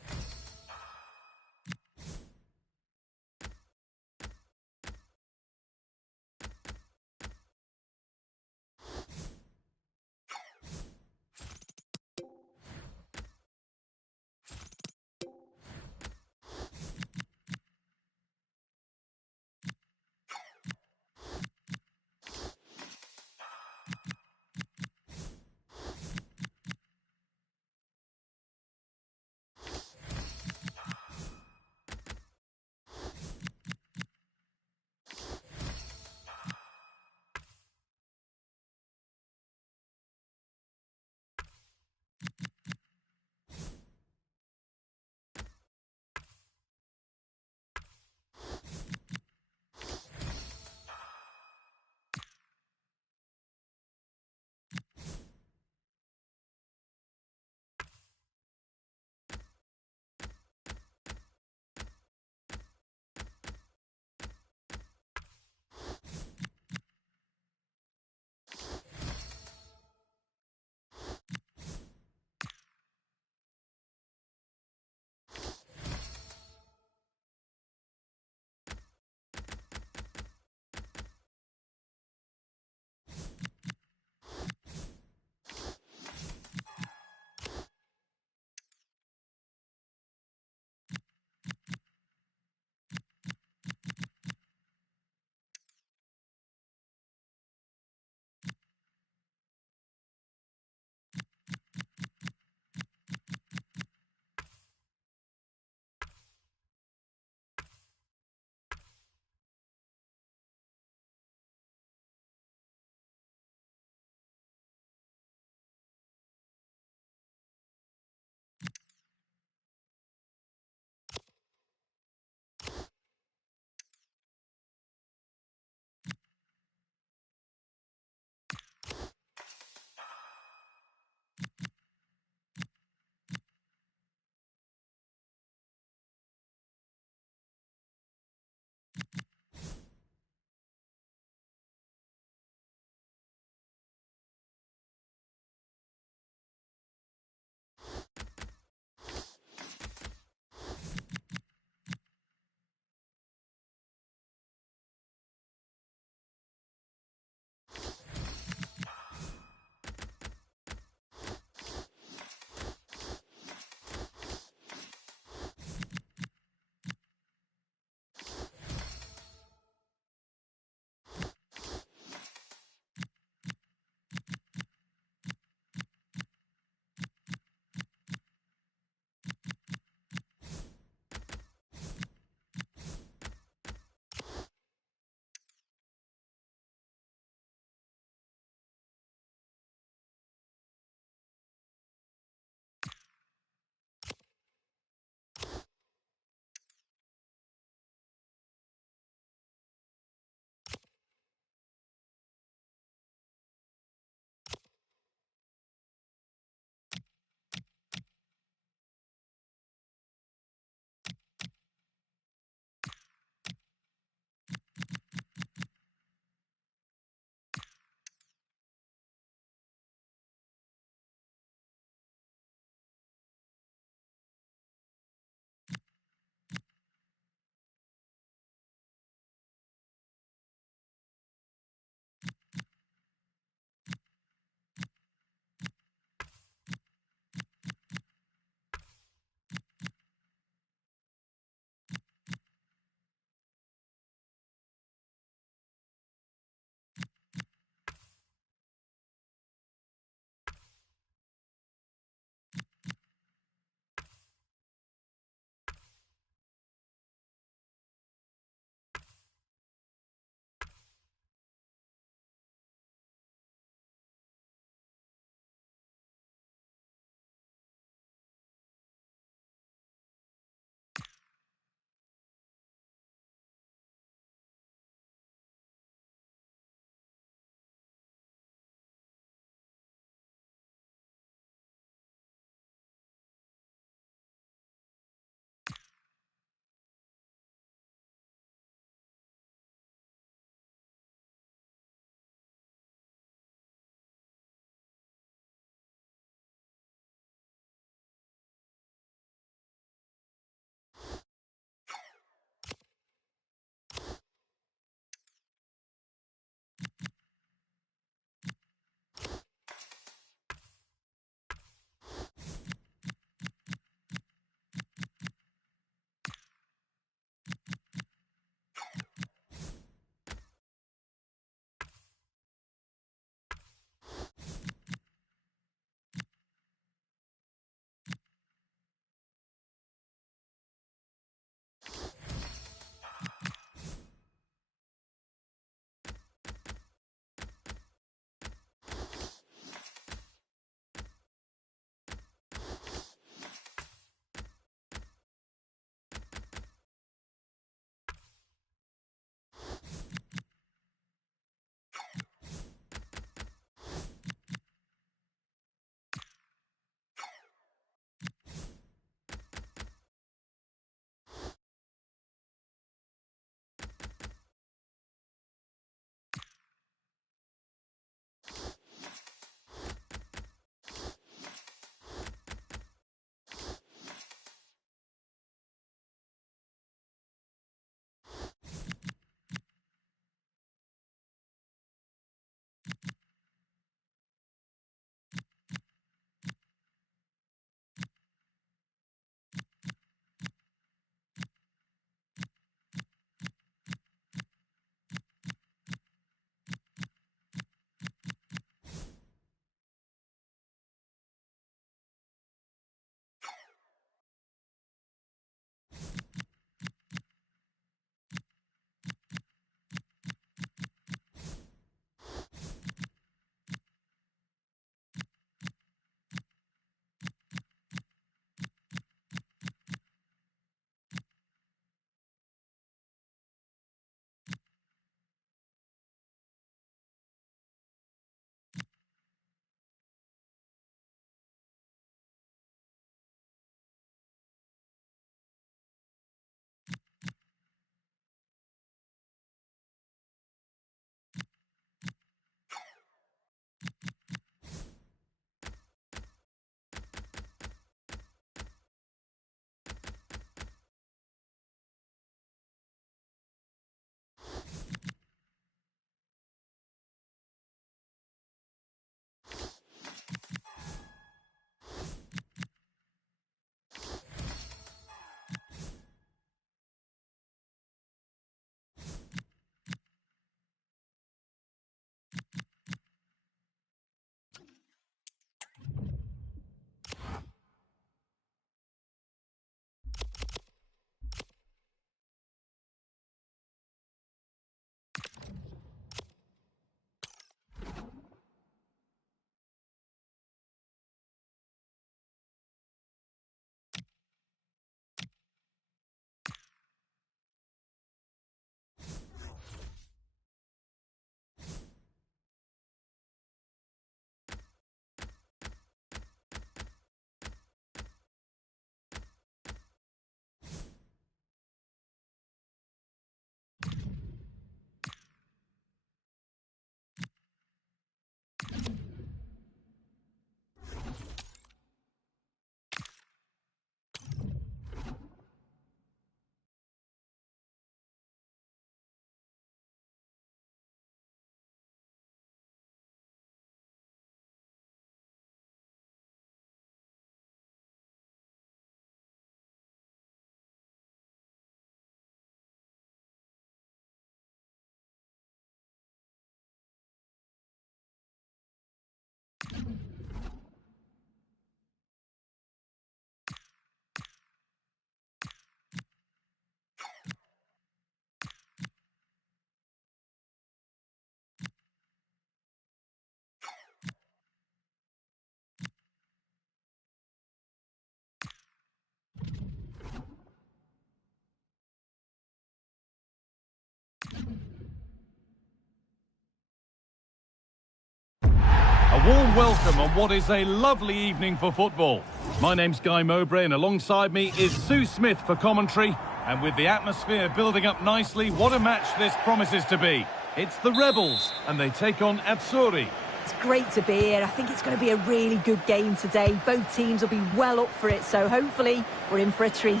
A warm welcome on what is a lovely evening for football. My name's Guy Mowbray and alongside me is Sue Smith for commentary. And with the atmosphere building up nicely, what a match this promises to be. It's the Rebels and they take on Azzurri. It's great to be here. I think it's going to be a really good game today. Both teams will be well up for it, so hopefully we're in for a treat.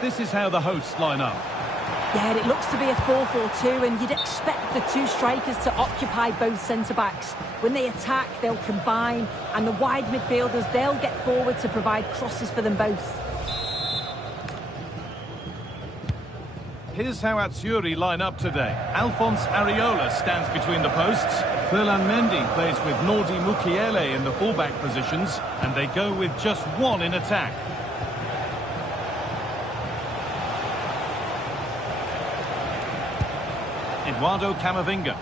This is how the hosts line up. Yeah, it looks to be a 4-4-2, and you'd expect the two strikers to occupy both centre-backs. When they attack, they'll combine, and the wide midfielders, they'll get forward to provide crosses for them both. Here's how Azzurri line up today. Alphonse Areola stands between the posts. Ferland Mendy plays with Nordi Mukiele in the fullback positions, and they go with just one in attack. Eduardo Camavinga.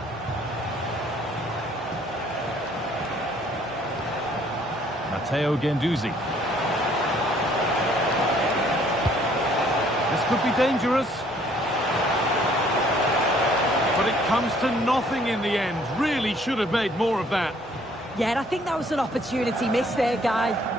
Matteo Guendouzi. This could be dangerous. But it comes to nothing in the end. Really should have made more of that. Yeah, I think that was an opportunity missed there, Guy.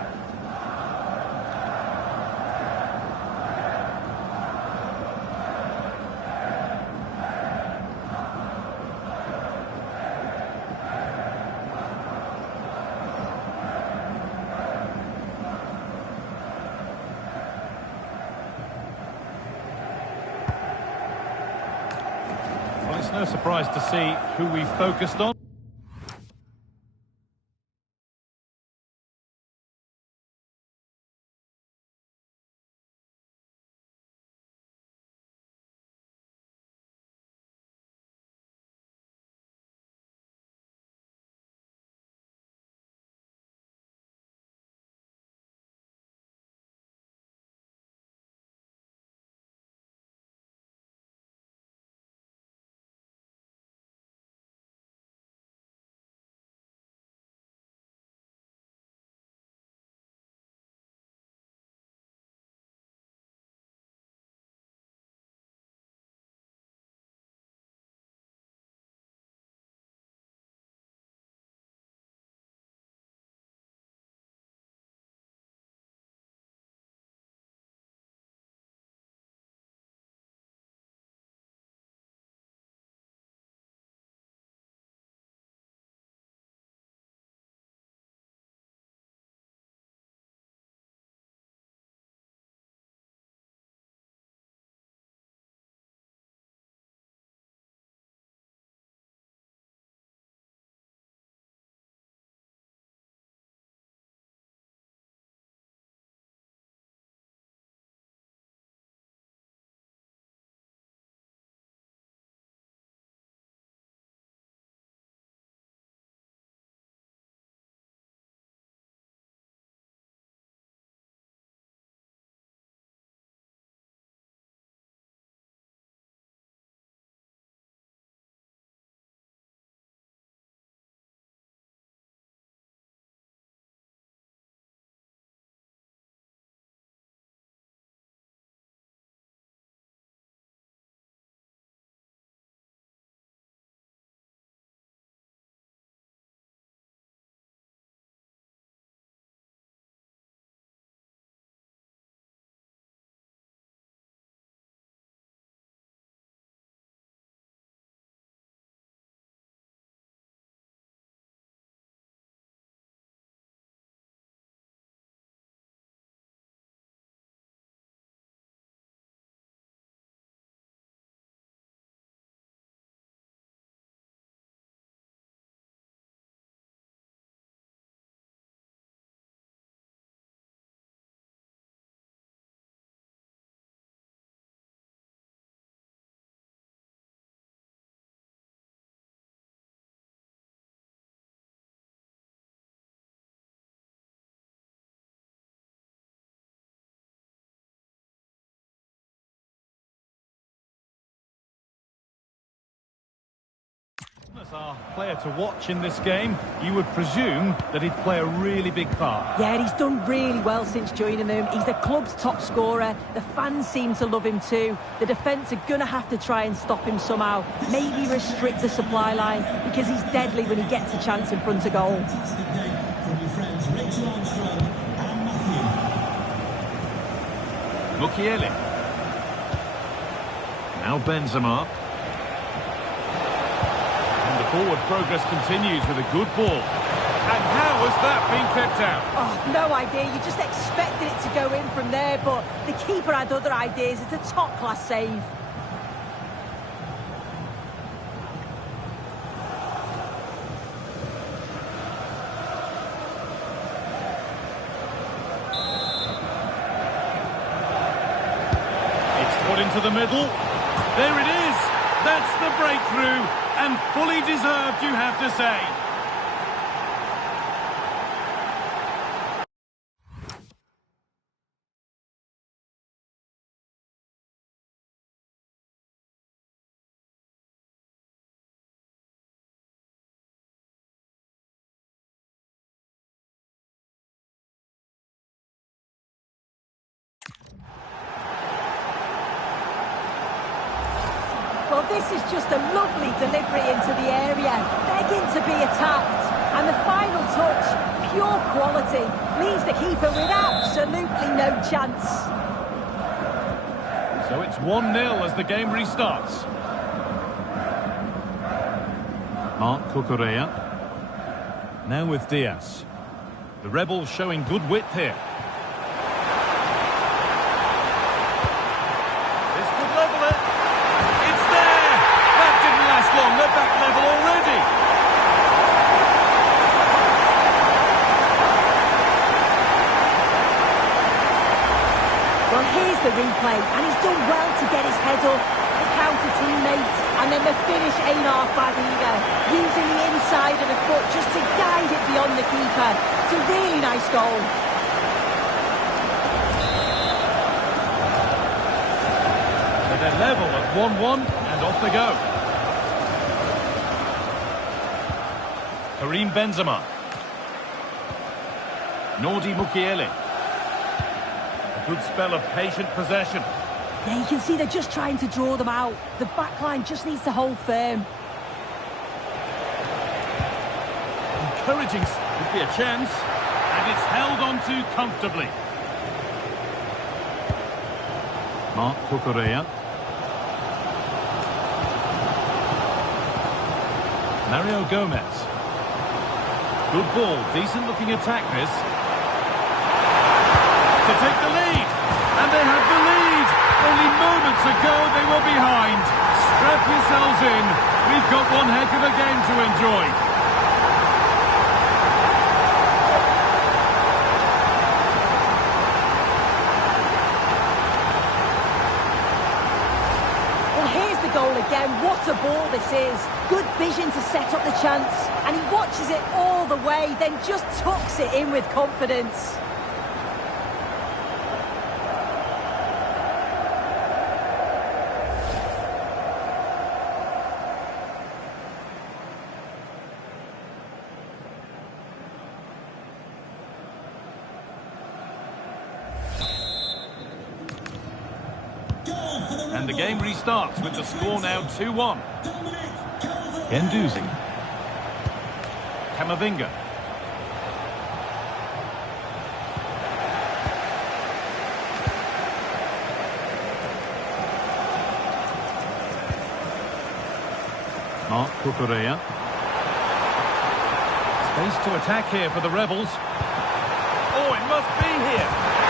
Well, it's no surprise to see who we focused on. Our player to watch in this game, you would presume that he'd play a really big part. Yeah, and he's done really well since joining them. He's the club's top scorer. The fans seem to love him too. The defence are going to have to try and stop him somehow. Maybe restrict the supply line, because he's deadly when he gets a chance in front of goal. Fantastic day from your friends Rachel Armstrong and Matthew. Mukiele. Now Benzema. And the forward progress continues with a good ball. And how has that been kept out? Oh, no idea. You just expected it to go in from there, but the keeper had other ideas. It's a top-class save. Put into the middle. There it is. That's the breakthrough. And fully deserved, you have to say. Well, this is just a lovely delivery into the area, begging to be attacked. And the final touch, pure quality, leaves the keeper with absolutely no chance. So it's 1-0 as the game restarts. Marc Cucurella. Now with Diaz. The Rebels showing good width here. This could level it. It's there! That didn't last long. They're back level already. Well, here's the replay, and he's done well to get his head up, the counter teammate, and then the finish ain't half bad either. Using the inside of the foot just to guide it beyond the keeper. It's a really nice goal. So they're level at 1-1 and off they go. Karim Benzema. Nordi Mukiele. A good spell of patient possession. Yeah, you can see they're just trying to draw them out. The back line just needs to hold firm. Encouraging, could be a chance. And it's held on to comfortably. Marc Cucurella. Mario Gomez. Good ball, decent looking attack this. To take the lead. And they have the lead. Only moments ago they were behind. Strap yourselves in. We've got one heck of a game to enjoy. Well, here's the goal again. What a ball this is. Good vision to set up the chance. And he watches it all the way, then just tucks it in with confidence. And the game restarts with the score now 2-1. Guendouzi. Camavinga. Marc Cucurella. Space to attack here for the Rebels. Oh, it must be here.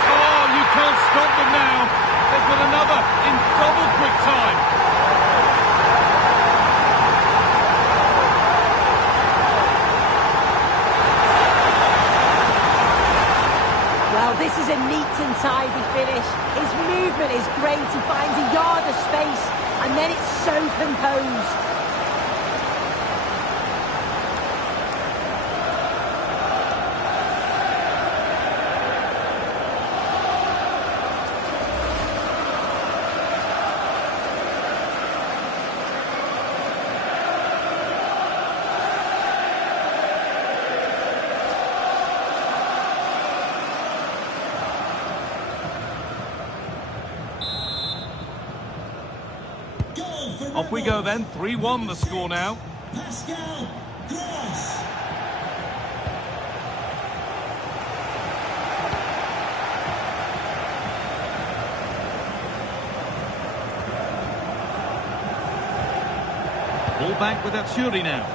Oh, you can't stop them now. They've got another in double quick time. Well, this is a neat and tidy finish. His movement is great. He finds a yard of space, and then it's so composed. for Off we go Rebels. then, 3-1 the score now. Pascal Gross. Ball back with Atsuri now.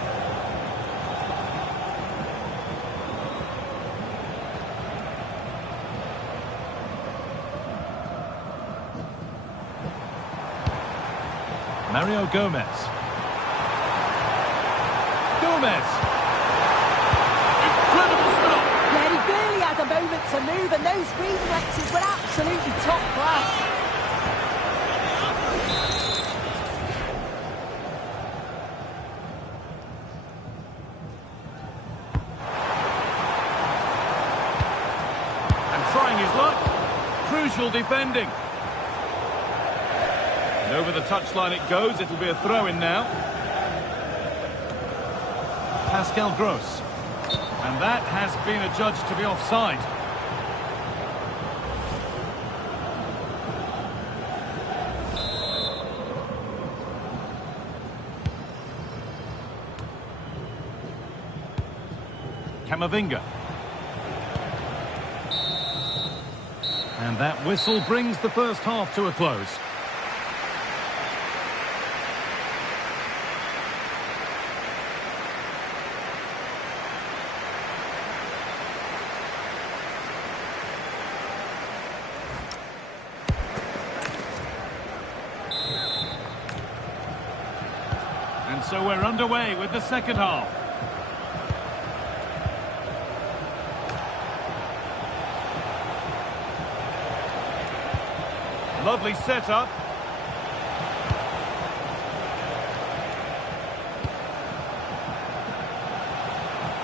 Mario Gomez. Gomez! Incredible stop! Yeah, he really had a moment to move, and those reflexes were absolutely top class. And trying his luck. Crucial defending. And over the touchline it goes. It'll be a throw-in now. Pascal Gross. And that has been adjudged to be offside. Camavinga. And that whistle brings the first half to a close. And so we're underway with the second half. Lovely setup.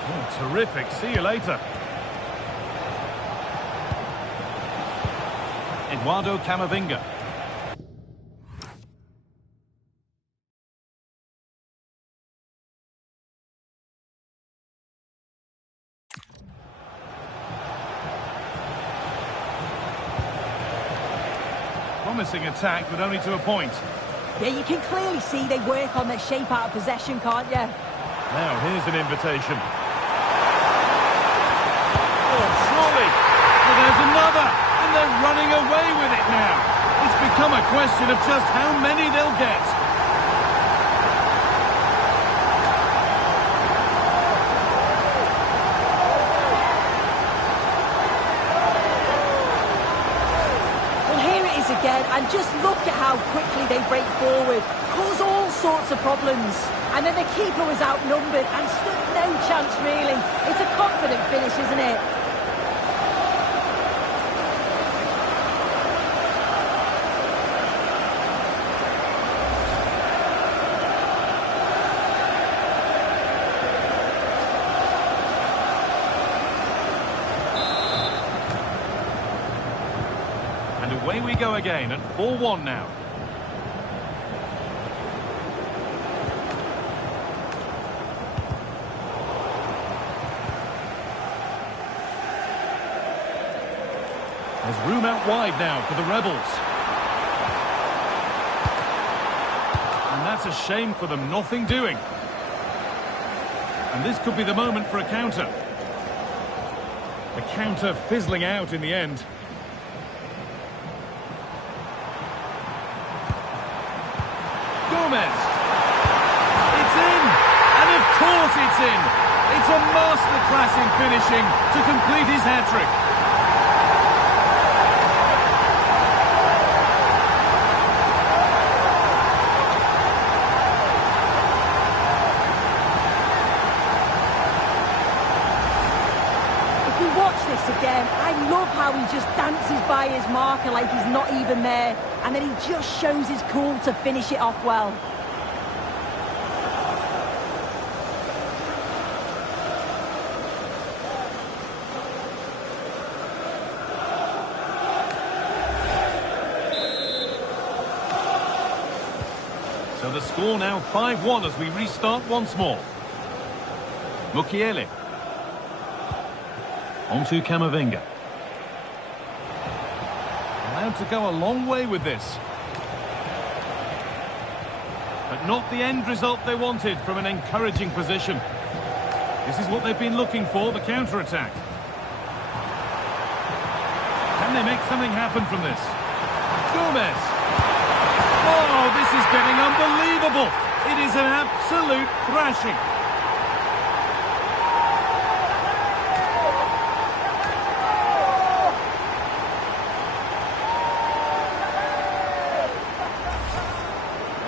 Oh, terrific. See you later. Eduardo Camavinga. Promising attack, but only to a point. Yeah, you can clearly see they work on their shape out of possession, can't you? Now, here's an invitation. Oh, surely. Well, there's another. And they're running away with it now. It's become a question of just how many they'll get. Again, and just look at how quickly they break forward, cause all sorts of problems, and then the keeper was outnumbered and stood no chance really. It's a confident finish, isn't it? Away we go again at 4-1 now. There's room out wide now for the Rebels. And that's a shame for them, nothing doing. And this could be the moment for a counter. The counter fizzling out in the end. Gomez. It's in, and of course it's in. It's a masterclass in finishing to complete his hat-trick. If you watch this again, I love how he just dances by his marker like he's not even there, and then he just shows his cool to finish it off well. So the score now 5-1 as we restart once more. Mukiele. On to Camavinga. Allowed to go a long way with this. but not the end result they wanted from an encouraging position. This is what they've been looking for, the counter-attack. Can they make something happen from this? Gomez. Oh, this is getting unbelievable. It is an absolute thrashing.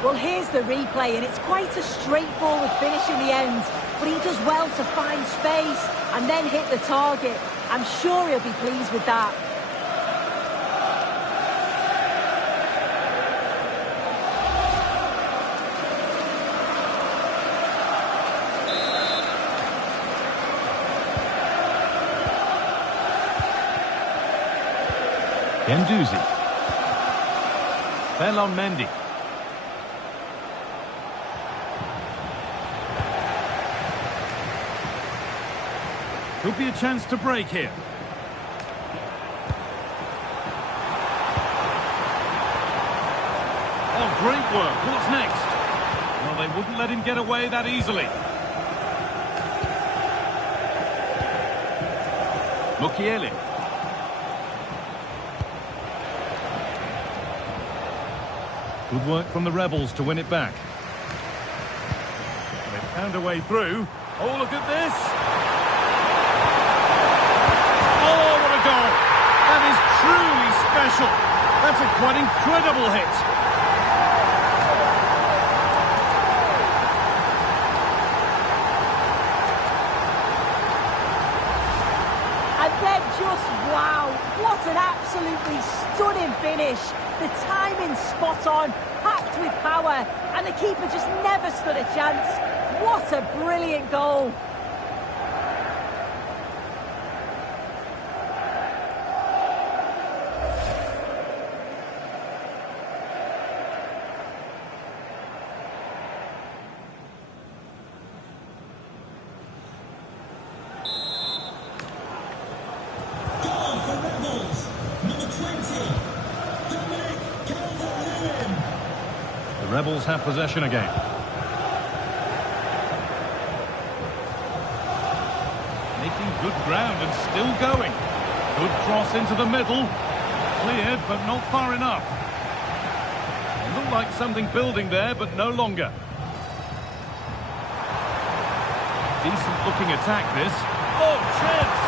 Well, here's the replay, and it's quite a straightforward finish in the end. But he does well to find space and then hit the target. I'm sure he'll be pleased with that. Guendouzi. Ferland Mendy. Could be a chance to break here. Oh, great work. What's next? Well, they wouldn't let him get away that easily. Mukiele. Good work from the Rebels to win it back. They've found a way through. Oh, look at this! Oh, what a goal! That is truly special. That's a quite incredible hit. And then just, wow, what an absolutely stunning finish. The timing spot on, packed with power, and the keeper just never stood a chance. What a brilliant goal. Goal for Rebels. Number 20, Dominic Calvert-Lewin. The Rebels have possession again. Making good ground and still going. Good cross into the middle. Cleared, but not far enough. It looked like something building there, but no longer. Decent looking attack, this. Oh, chance!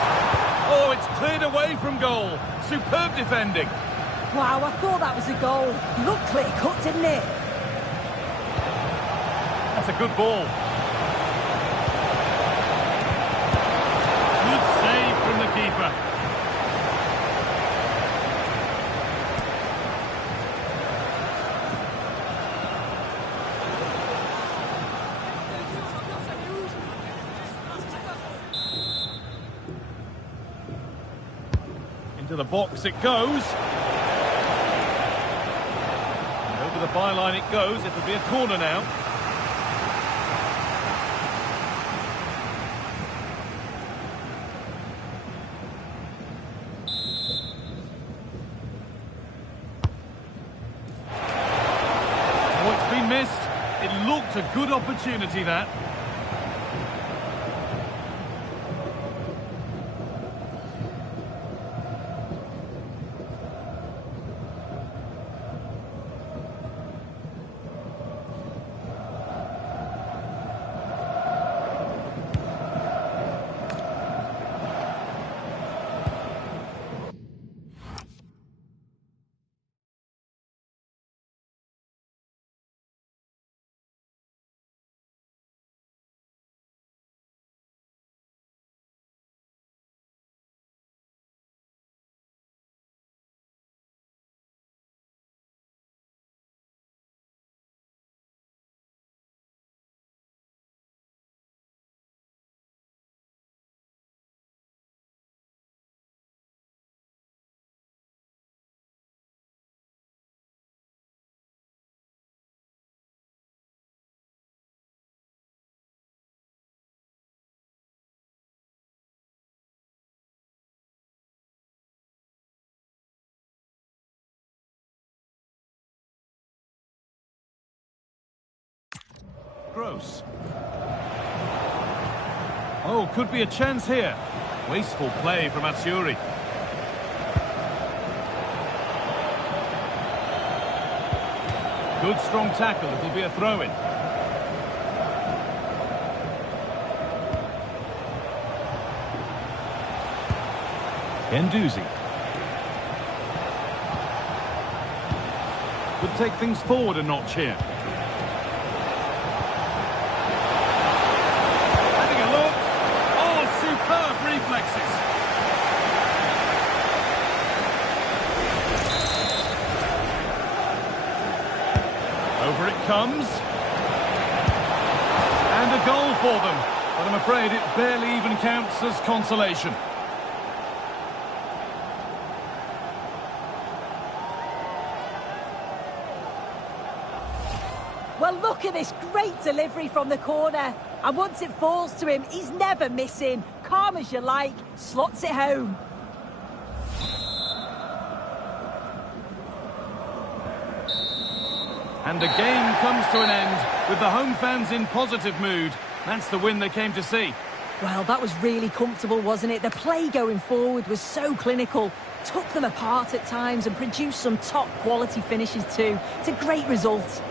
Oh, it's cleared away from goal. Superb defending. Wow, I thought that was a goal. Looked clear-cut, didn't it? That's a good ball. Good save from the keeper. Into the box it goes. And over the byline it goes. It'll be a corner now. Oh, it's been missed. It looked a good opportunity, that. Gross. Oh, could be a chance here. Wasteful play from Atsuri. Good strong tackle, it'll be a throw-in. Guendouzi. Could take things forward a notch here. Having a look. Oh, superb reflexes. Over it comes. And a goal for them. But I'm afraid it barely even counts as consolation. Well, look at this great delivery from the corner. And once it falls to him, he's never missing. Calm as you like, slots it home. And the game comes to an end with the home fans in positive mood. That's the win they came to see. Well, that was really comfortable, wasn't it? The play going forward was so clinical. Took them apart at times and produced some top quality finishes too. It's a great result.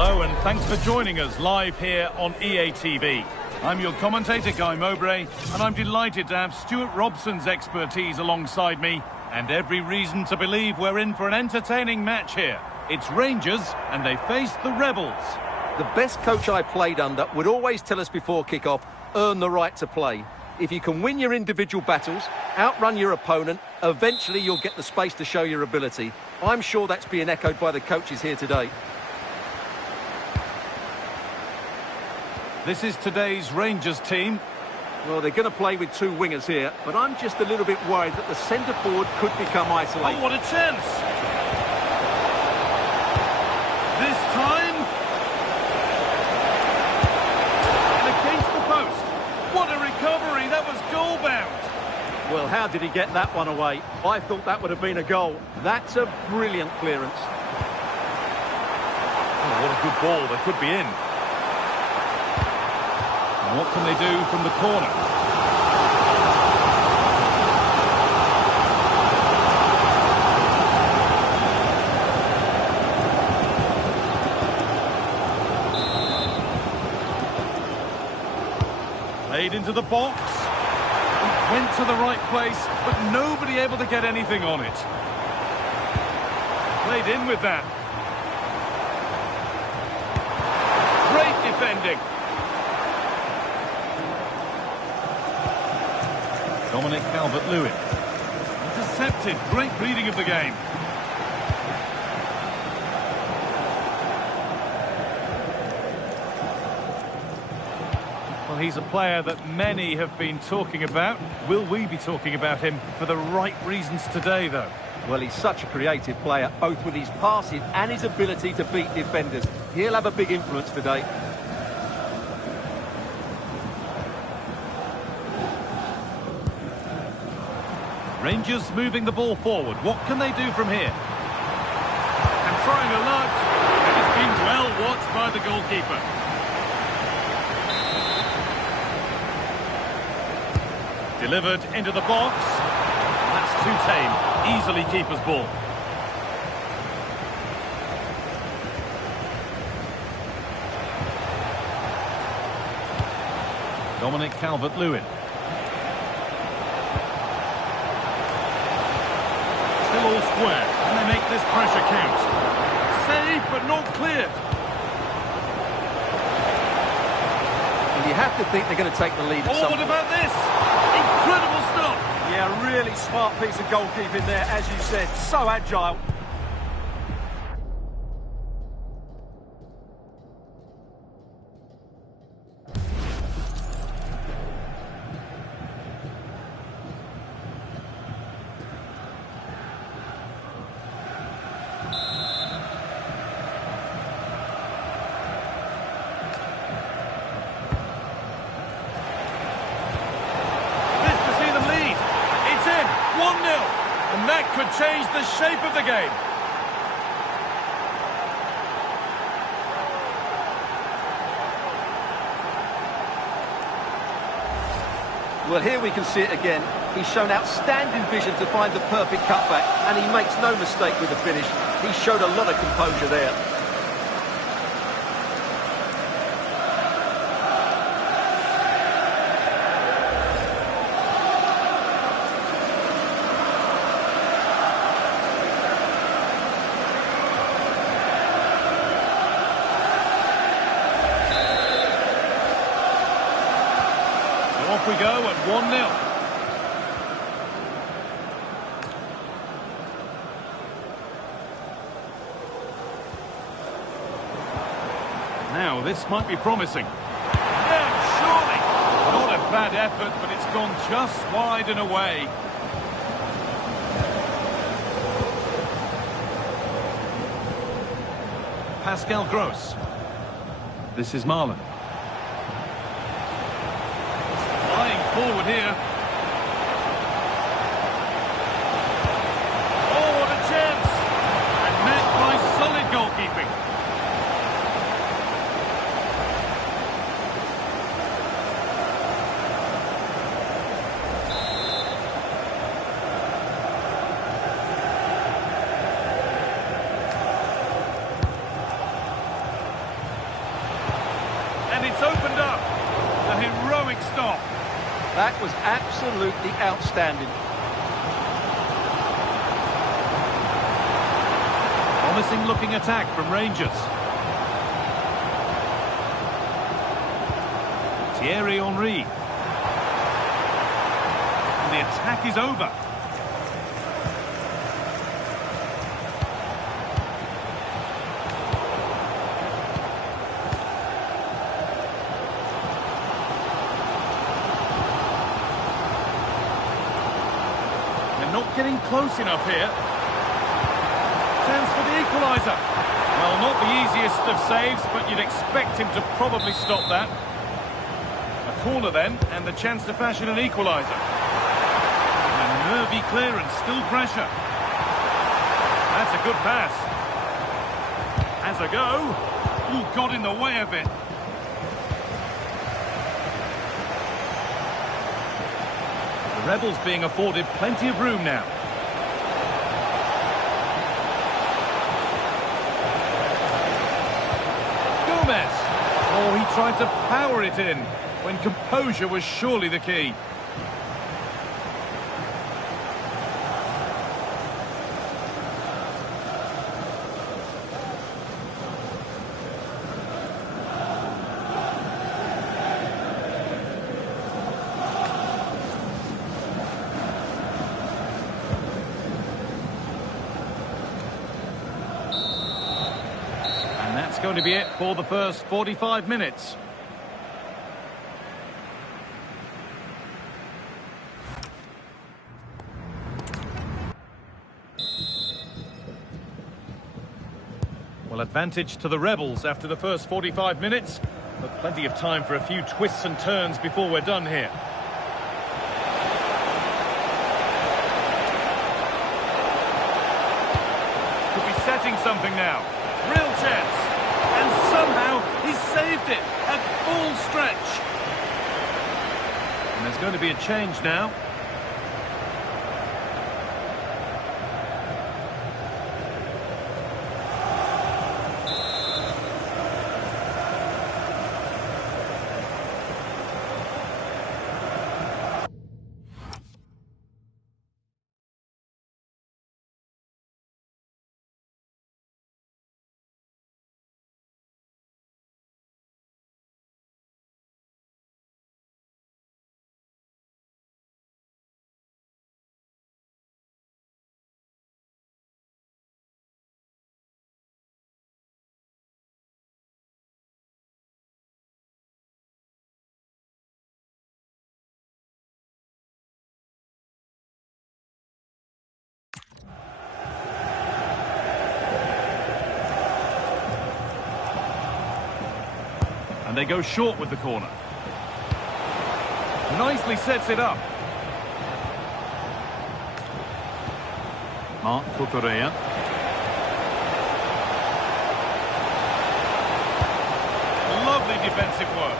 Hello and thanks for joining us live here on EA TV. I'm your commentator, Guy Mowbray, and I'm delighted to have Stuart Robson's expertise alongside me, and every reason to believe we're in for an entertaining match here. It's Rangers, and they face the Rebels. The best coach I played under would always tell us before kick-off, earn the right to play. If you can win your individual battles, outrun your opponent, eventually you'll get the space to show your ability. I'm sure that's being echoed by the coaches here today. This is today's Rangers team. Well, they're going to play with two wingers here, but I'm just a little bit worried that the centre-forward could become isolated. Oh, what a chance! This time... and against the post. What a recovery! That was goal-bound. Well, how did he get that one away? I thought that would have been a goal. That's a brilliant clearance. Oh, what a good ball. They could be in. And what can they do from the corner? Played into the box. It went to the right place, but nobody able to get anything on it. Played in with that. Great defending. Dominic Calvert-Lewin. Intercepted. Great reading of the game. Well, he's a player that many have been talking about. Will we be talking about him for the right reasons today, though? Well, he's such a creative player, both with his passing and his ability to beat defenders. He'll have a big influence today. Rangers moving the ball forward. What can they do from here? And trying a lot. And it's been well watched by the goalkeeper. Delivered into the box. That's too tame. Easily keeper's ball. Dominic Calvert-Lewin. All square, and they make this pressure count. Saved, but not cleared. And you have to think they're going to take the lead at some what point. about this? Incredible stop. Yeah, really smart piece of goalkeeping there, as you said. So agile. And that could change the shape of the game. Well, here we can see it again. He's shown outstanding vision to find the perfect cutback, and he makes no mistake with the finish. He showed a lot of composure there. Off we go at 1-0. Now, this might be promising. Yeah, surely. Not a bad effort, but it's gone just wide and away. Pascal Gross. This is Marlon. Forward here. Oh, what a chance! And met by solid goalkeeping. That was absolutely outstanding. Promising looking attack from Rangers. Thierry Henry. And the attack is over. They're not getting close enough here. Chance for the equaliser. Well, not the easiest of saves, but you'd expect him to probably stop that. A corner then, and the chance to fashion an equaliser. A nervy clearance, still pressure. That's a good pass. Has a go. Ooh, got in the way of it. The Rebels being afforded plenty of room now. Oh, he tried to power it in, when composure was surely the key. That's going to be it for the first 45 minutes. Well, advantage to the Rebels after the first 45 minutes, but plenty of time for a few twists and turns before we're done here. Could be setting something now. Real chance. And somehow he's saved it at full stretch. And there's going to be a change now. And they go short with the corner. Nicely sets it up. Marc Cucurella. Lovely defensive work.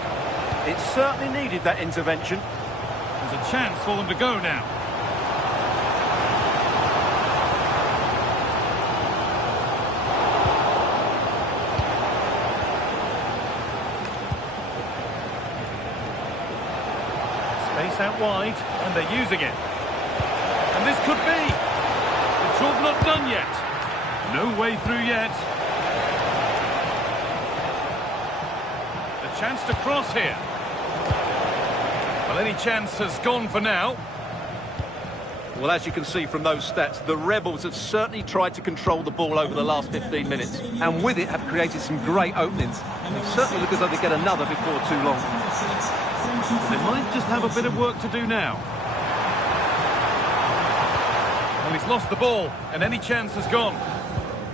It certainly needed that intervention. There's a chance for them to go now. Space out wide, and they're using it. And this could be. The job not done yet. No way through yet. The chance to cross here. Well, any chance has gone for now. Well, as you can see from those stats, the Rebels have certainly tried to control the ball over the last 15 minutes. And with it have created some great openings. They certainly look as though they get another before too long. They might just have a bit of work to do now. Well, he's lost the ball, and any chance has gone.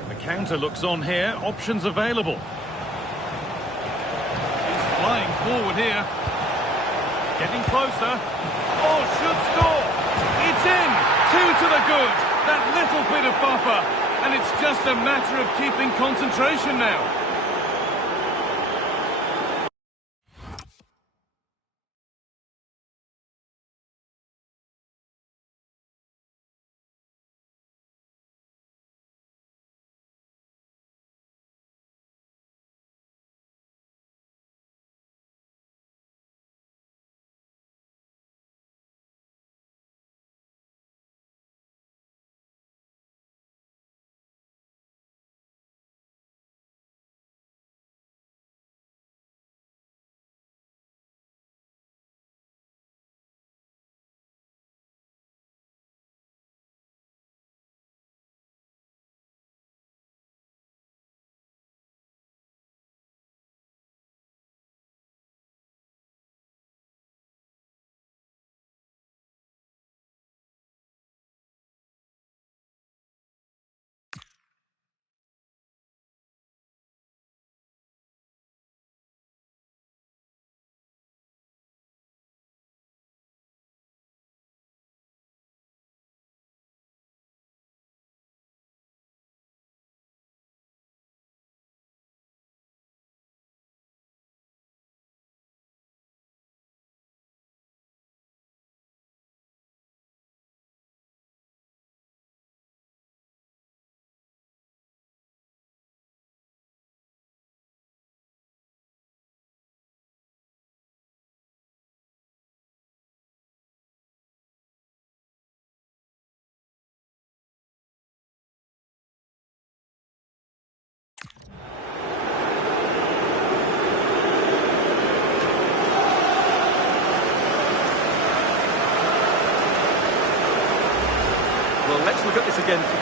The counter looks on here, options available. He's flying forward here. Getting closer. Oh, should score! It's in! 2 to the good! That little bit of buffer, and it's just a matter of keeping concentration now.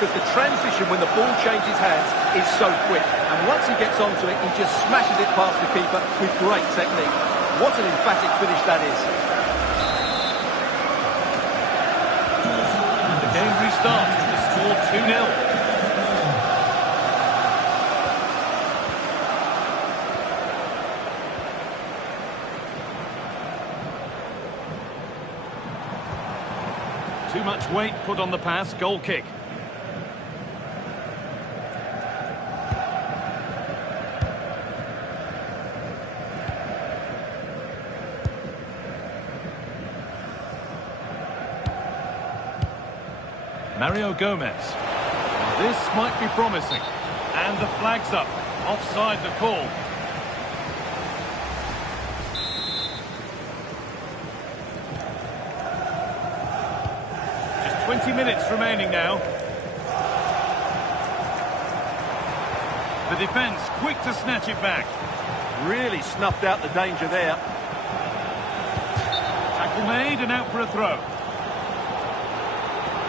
because the transition when the ball changes hands is so quick. And once he gets onto it, he just smashes it past the keeper with great technique. What an emphatic finish that is. And the game restarts with the score 2-0. Too much weight put on the pass, goal kick. Mario Gomez. This might be promising. And the flag's up. Offside the call. Just 20 minutes remaining now. The defence quick to snatch it back. Really snuffed out the danger there. Tackle made and out for a throw.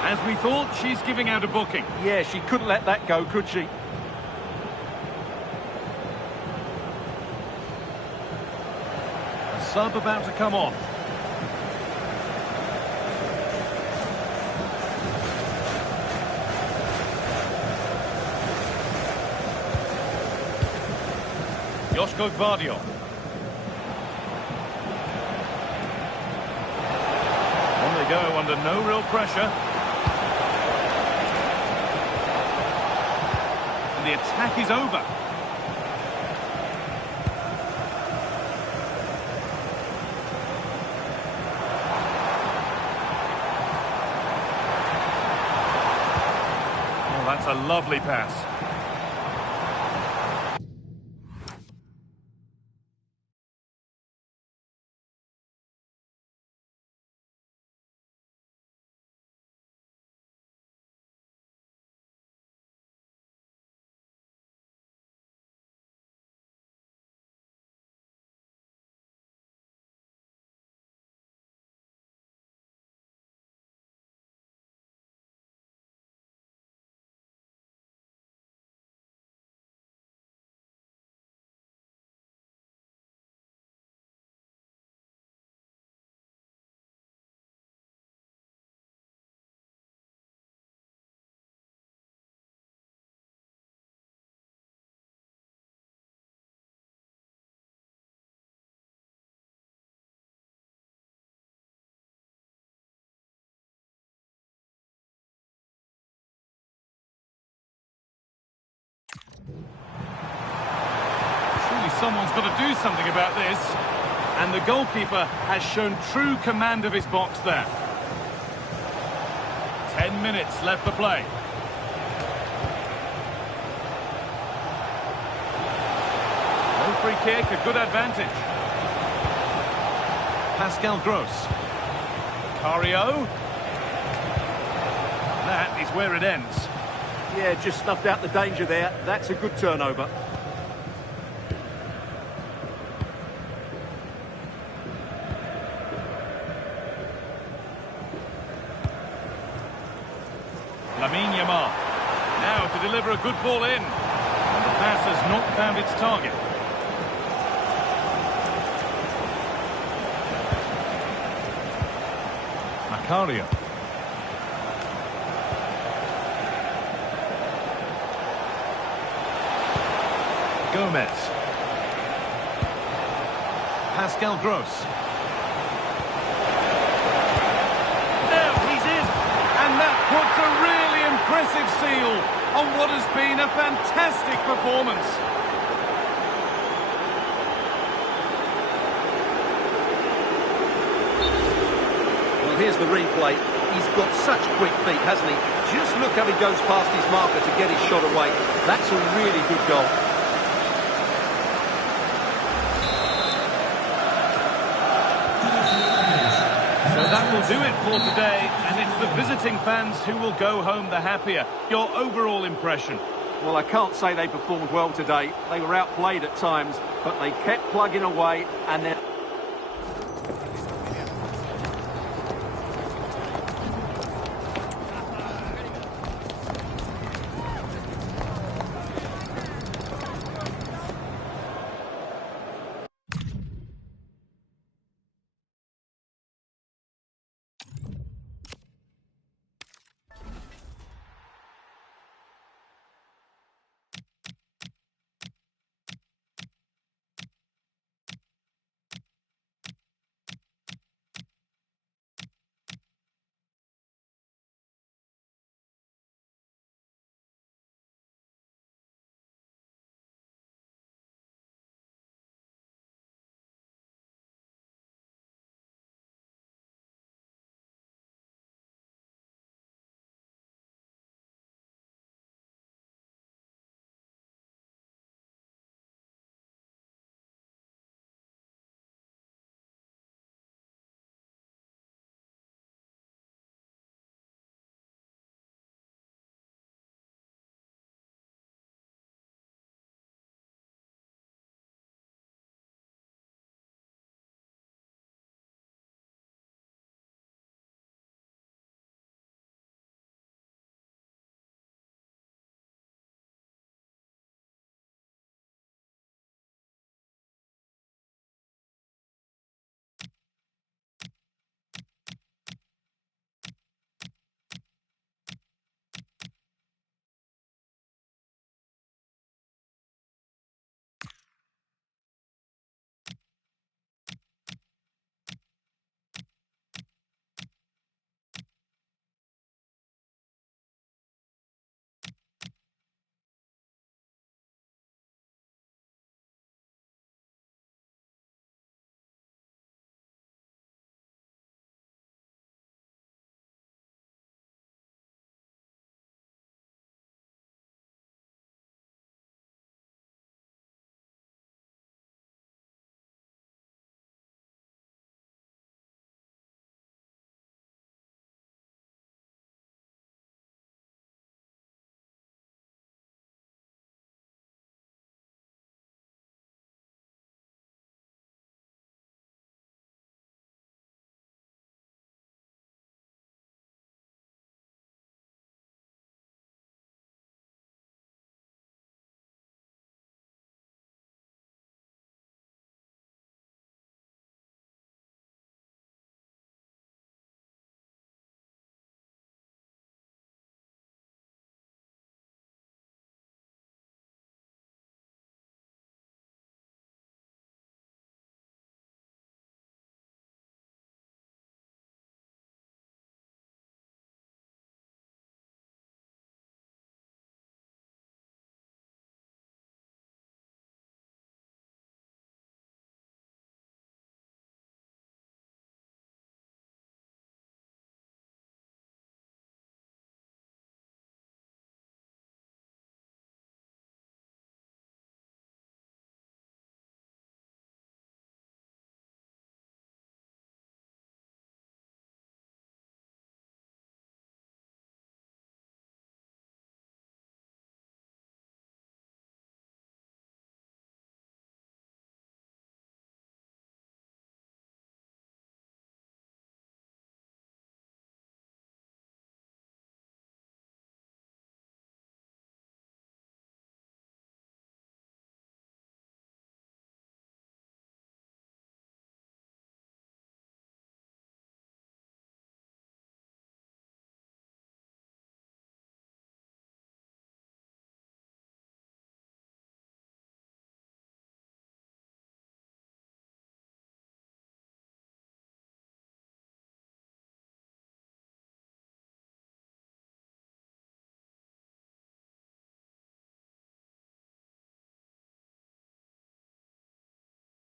As we thought, she's giving out a booking. Yeah, she couldn't let that go, could she? A sub about to come on. Joško Gvardiol. On they go under no real pressure. And the attack is over. Oh, that's a lovely pass. Someone's got to do something about this. And the goalkeeper has shown true command of his box there. 10 minutes left to play. No free kick, a good advantage. Pascal Gross. Cario. That is where it ends. Yeah, just snuffed out the danger there. That's a good turnover. Lamine Yamal. Now to deliver a good ball in. And the pass has not found its target. Macario. Gomez. Pascal Gross. Now he's in. And that puts a really impressive seal on what has been a fantastic performance. Well, here's the replay. He's got such quick feet, hasn't he? Just look how he goes past his marker to get his shot away. That's a really good goal. That will do it for today, and it's the visiting fans who will go home the happier. Your overall impression? Well, I can't say they performed well today. They were outplayed at times, but they kept plugging away, and their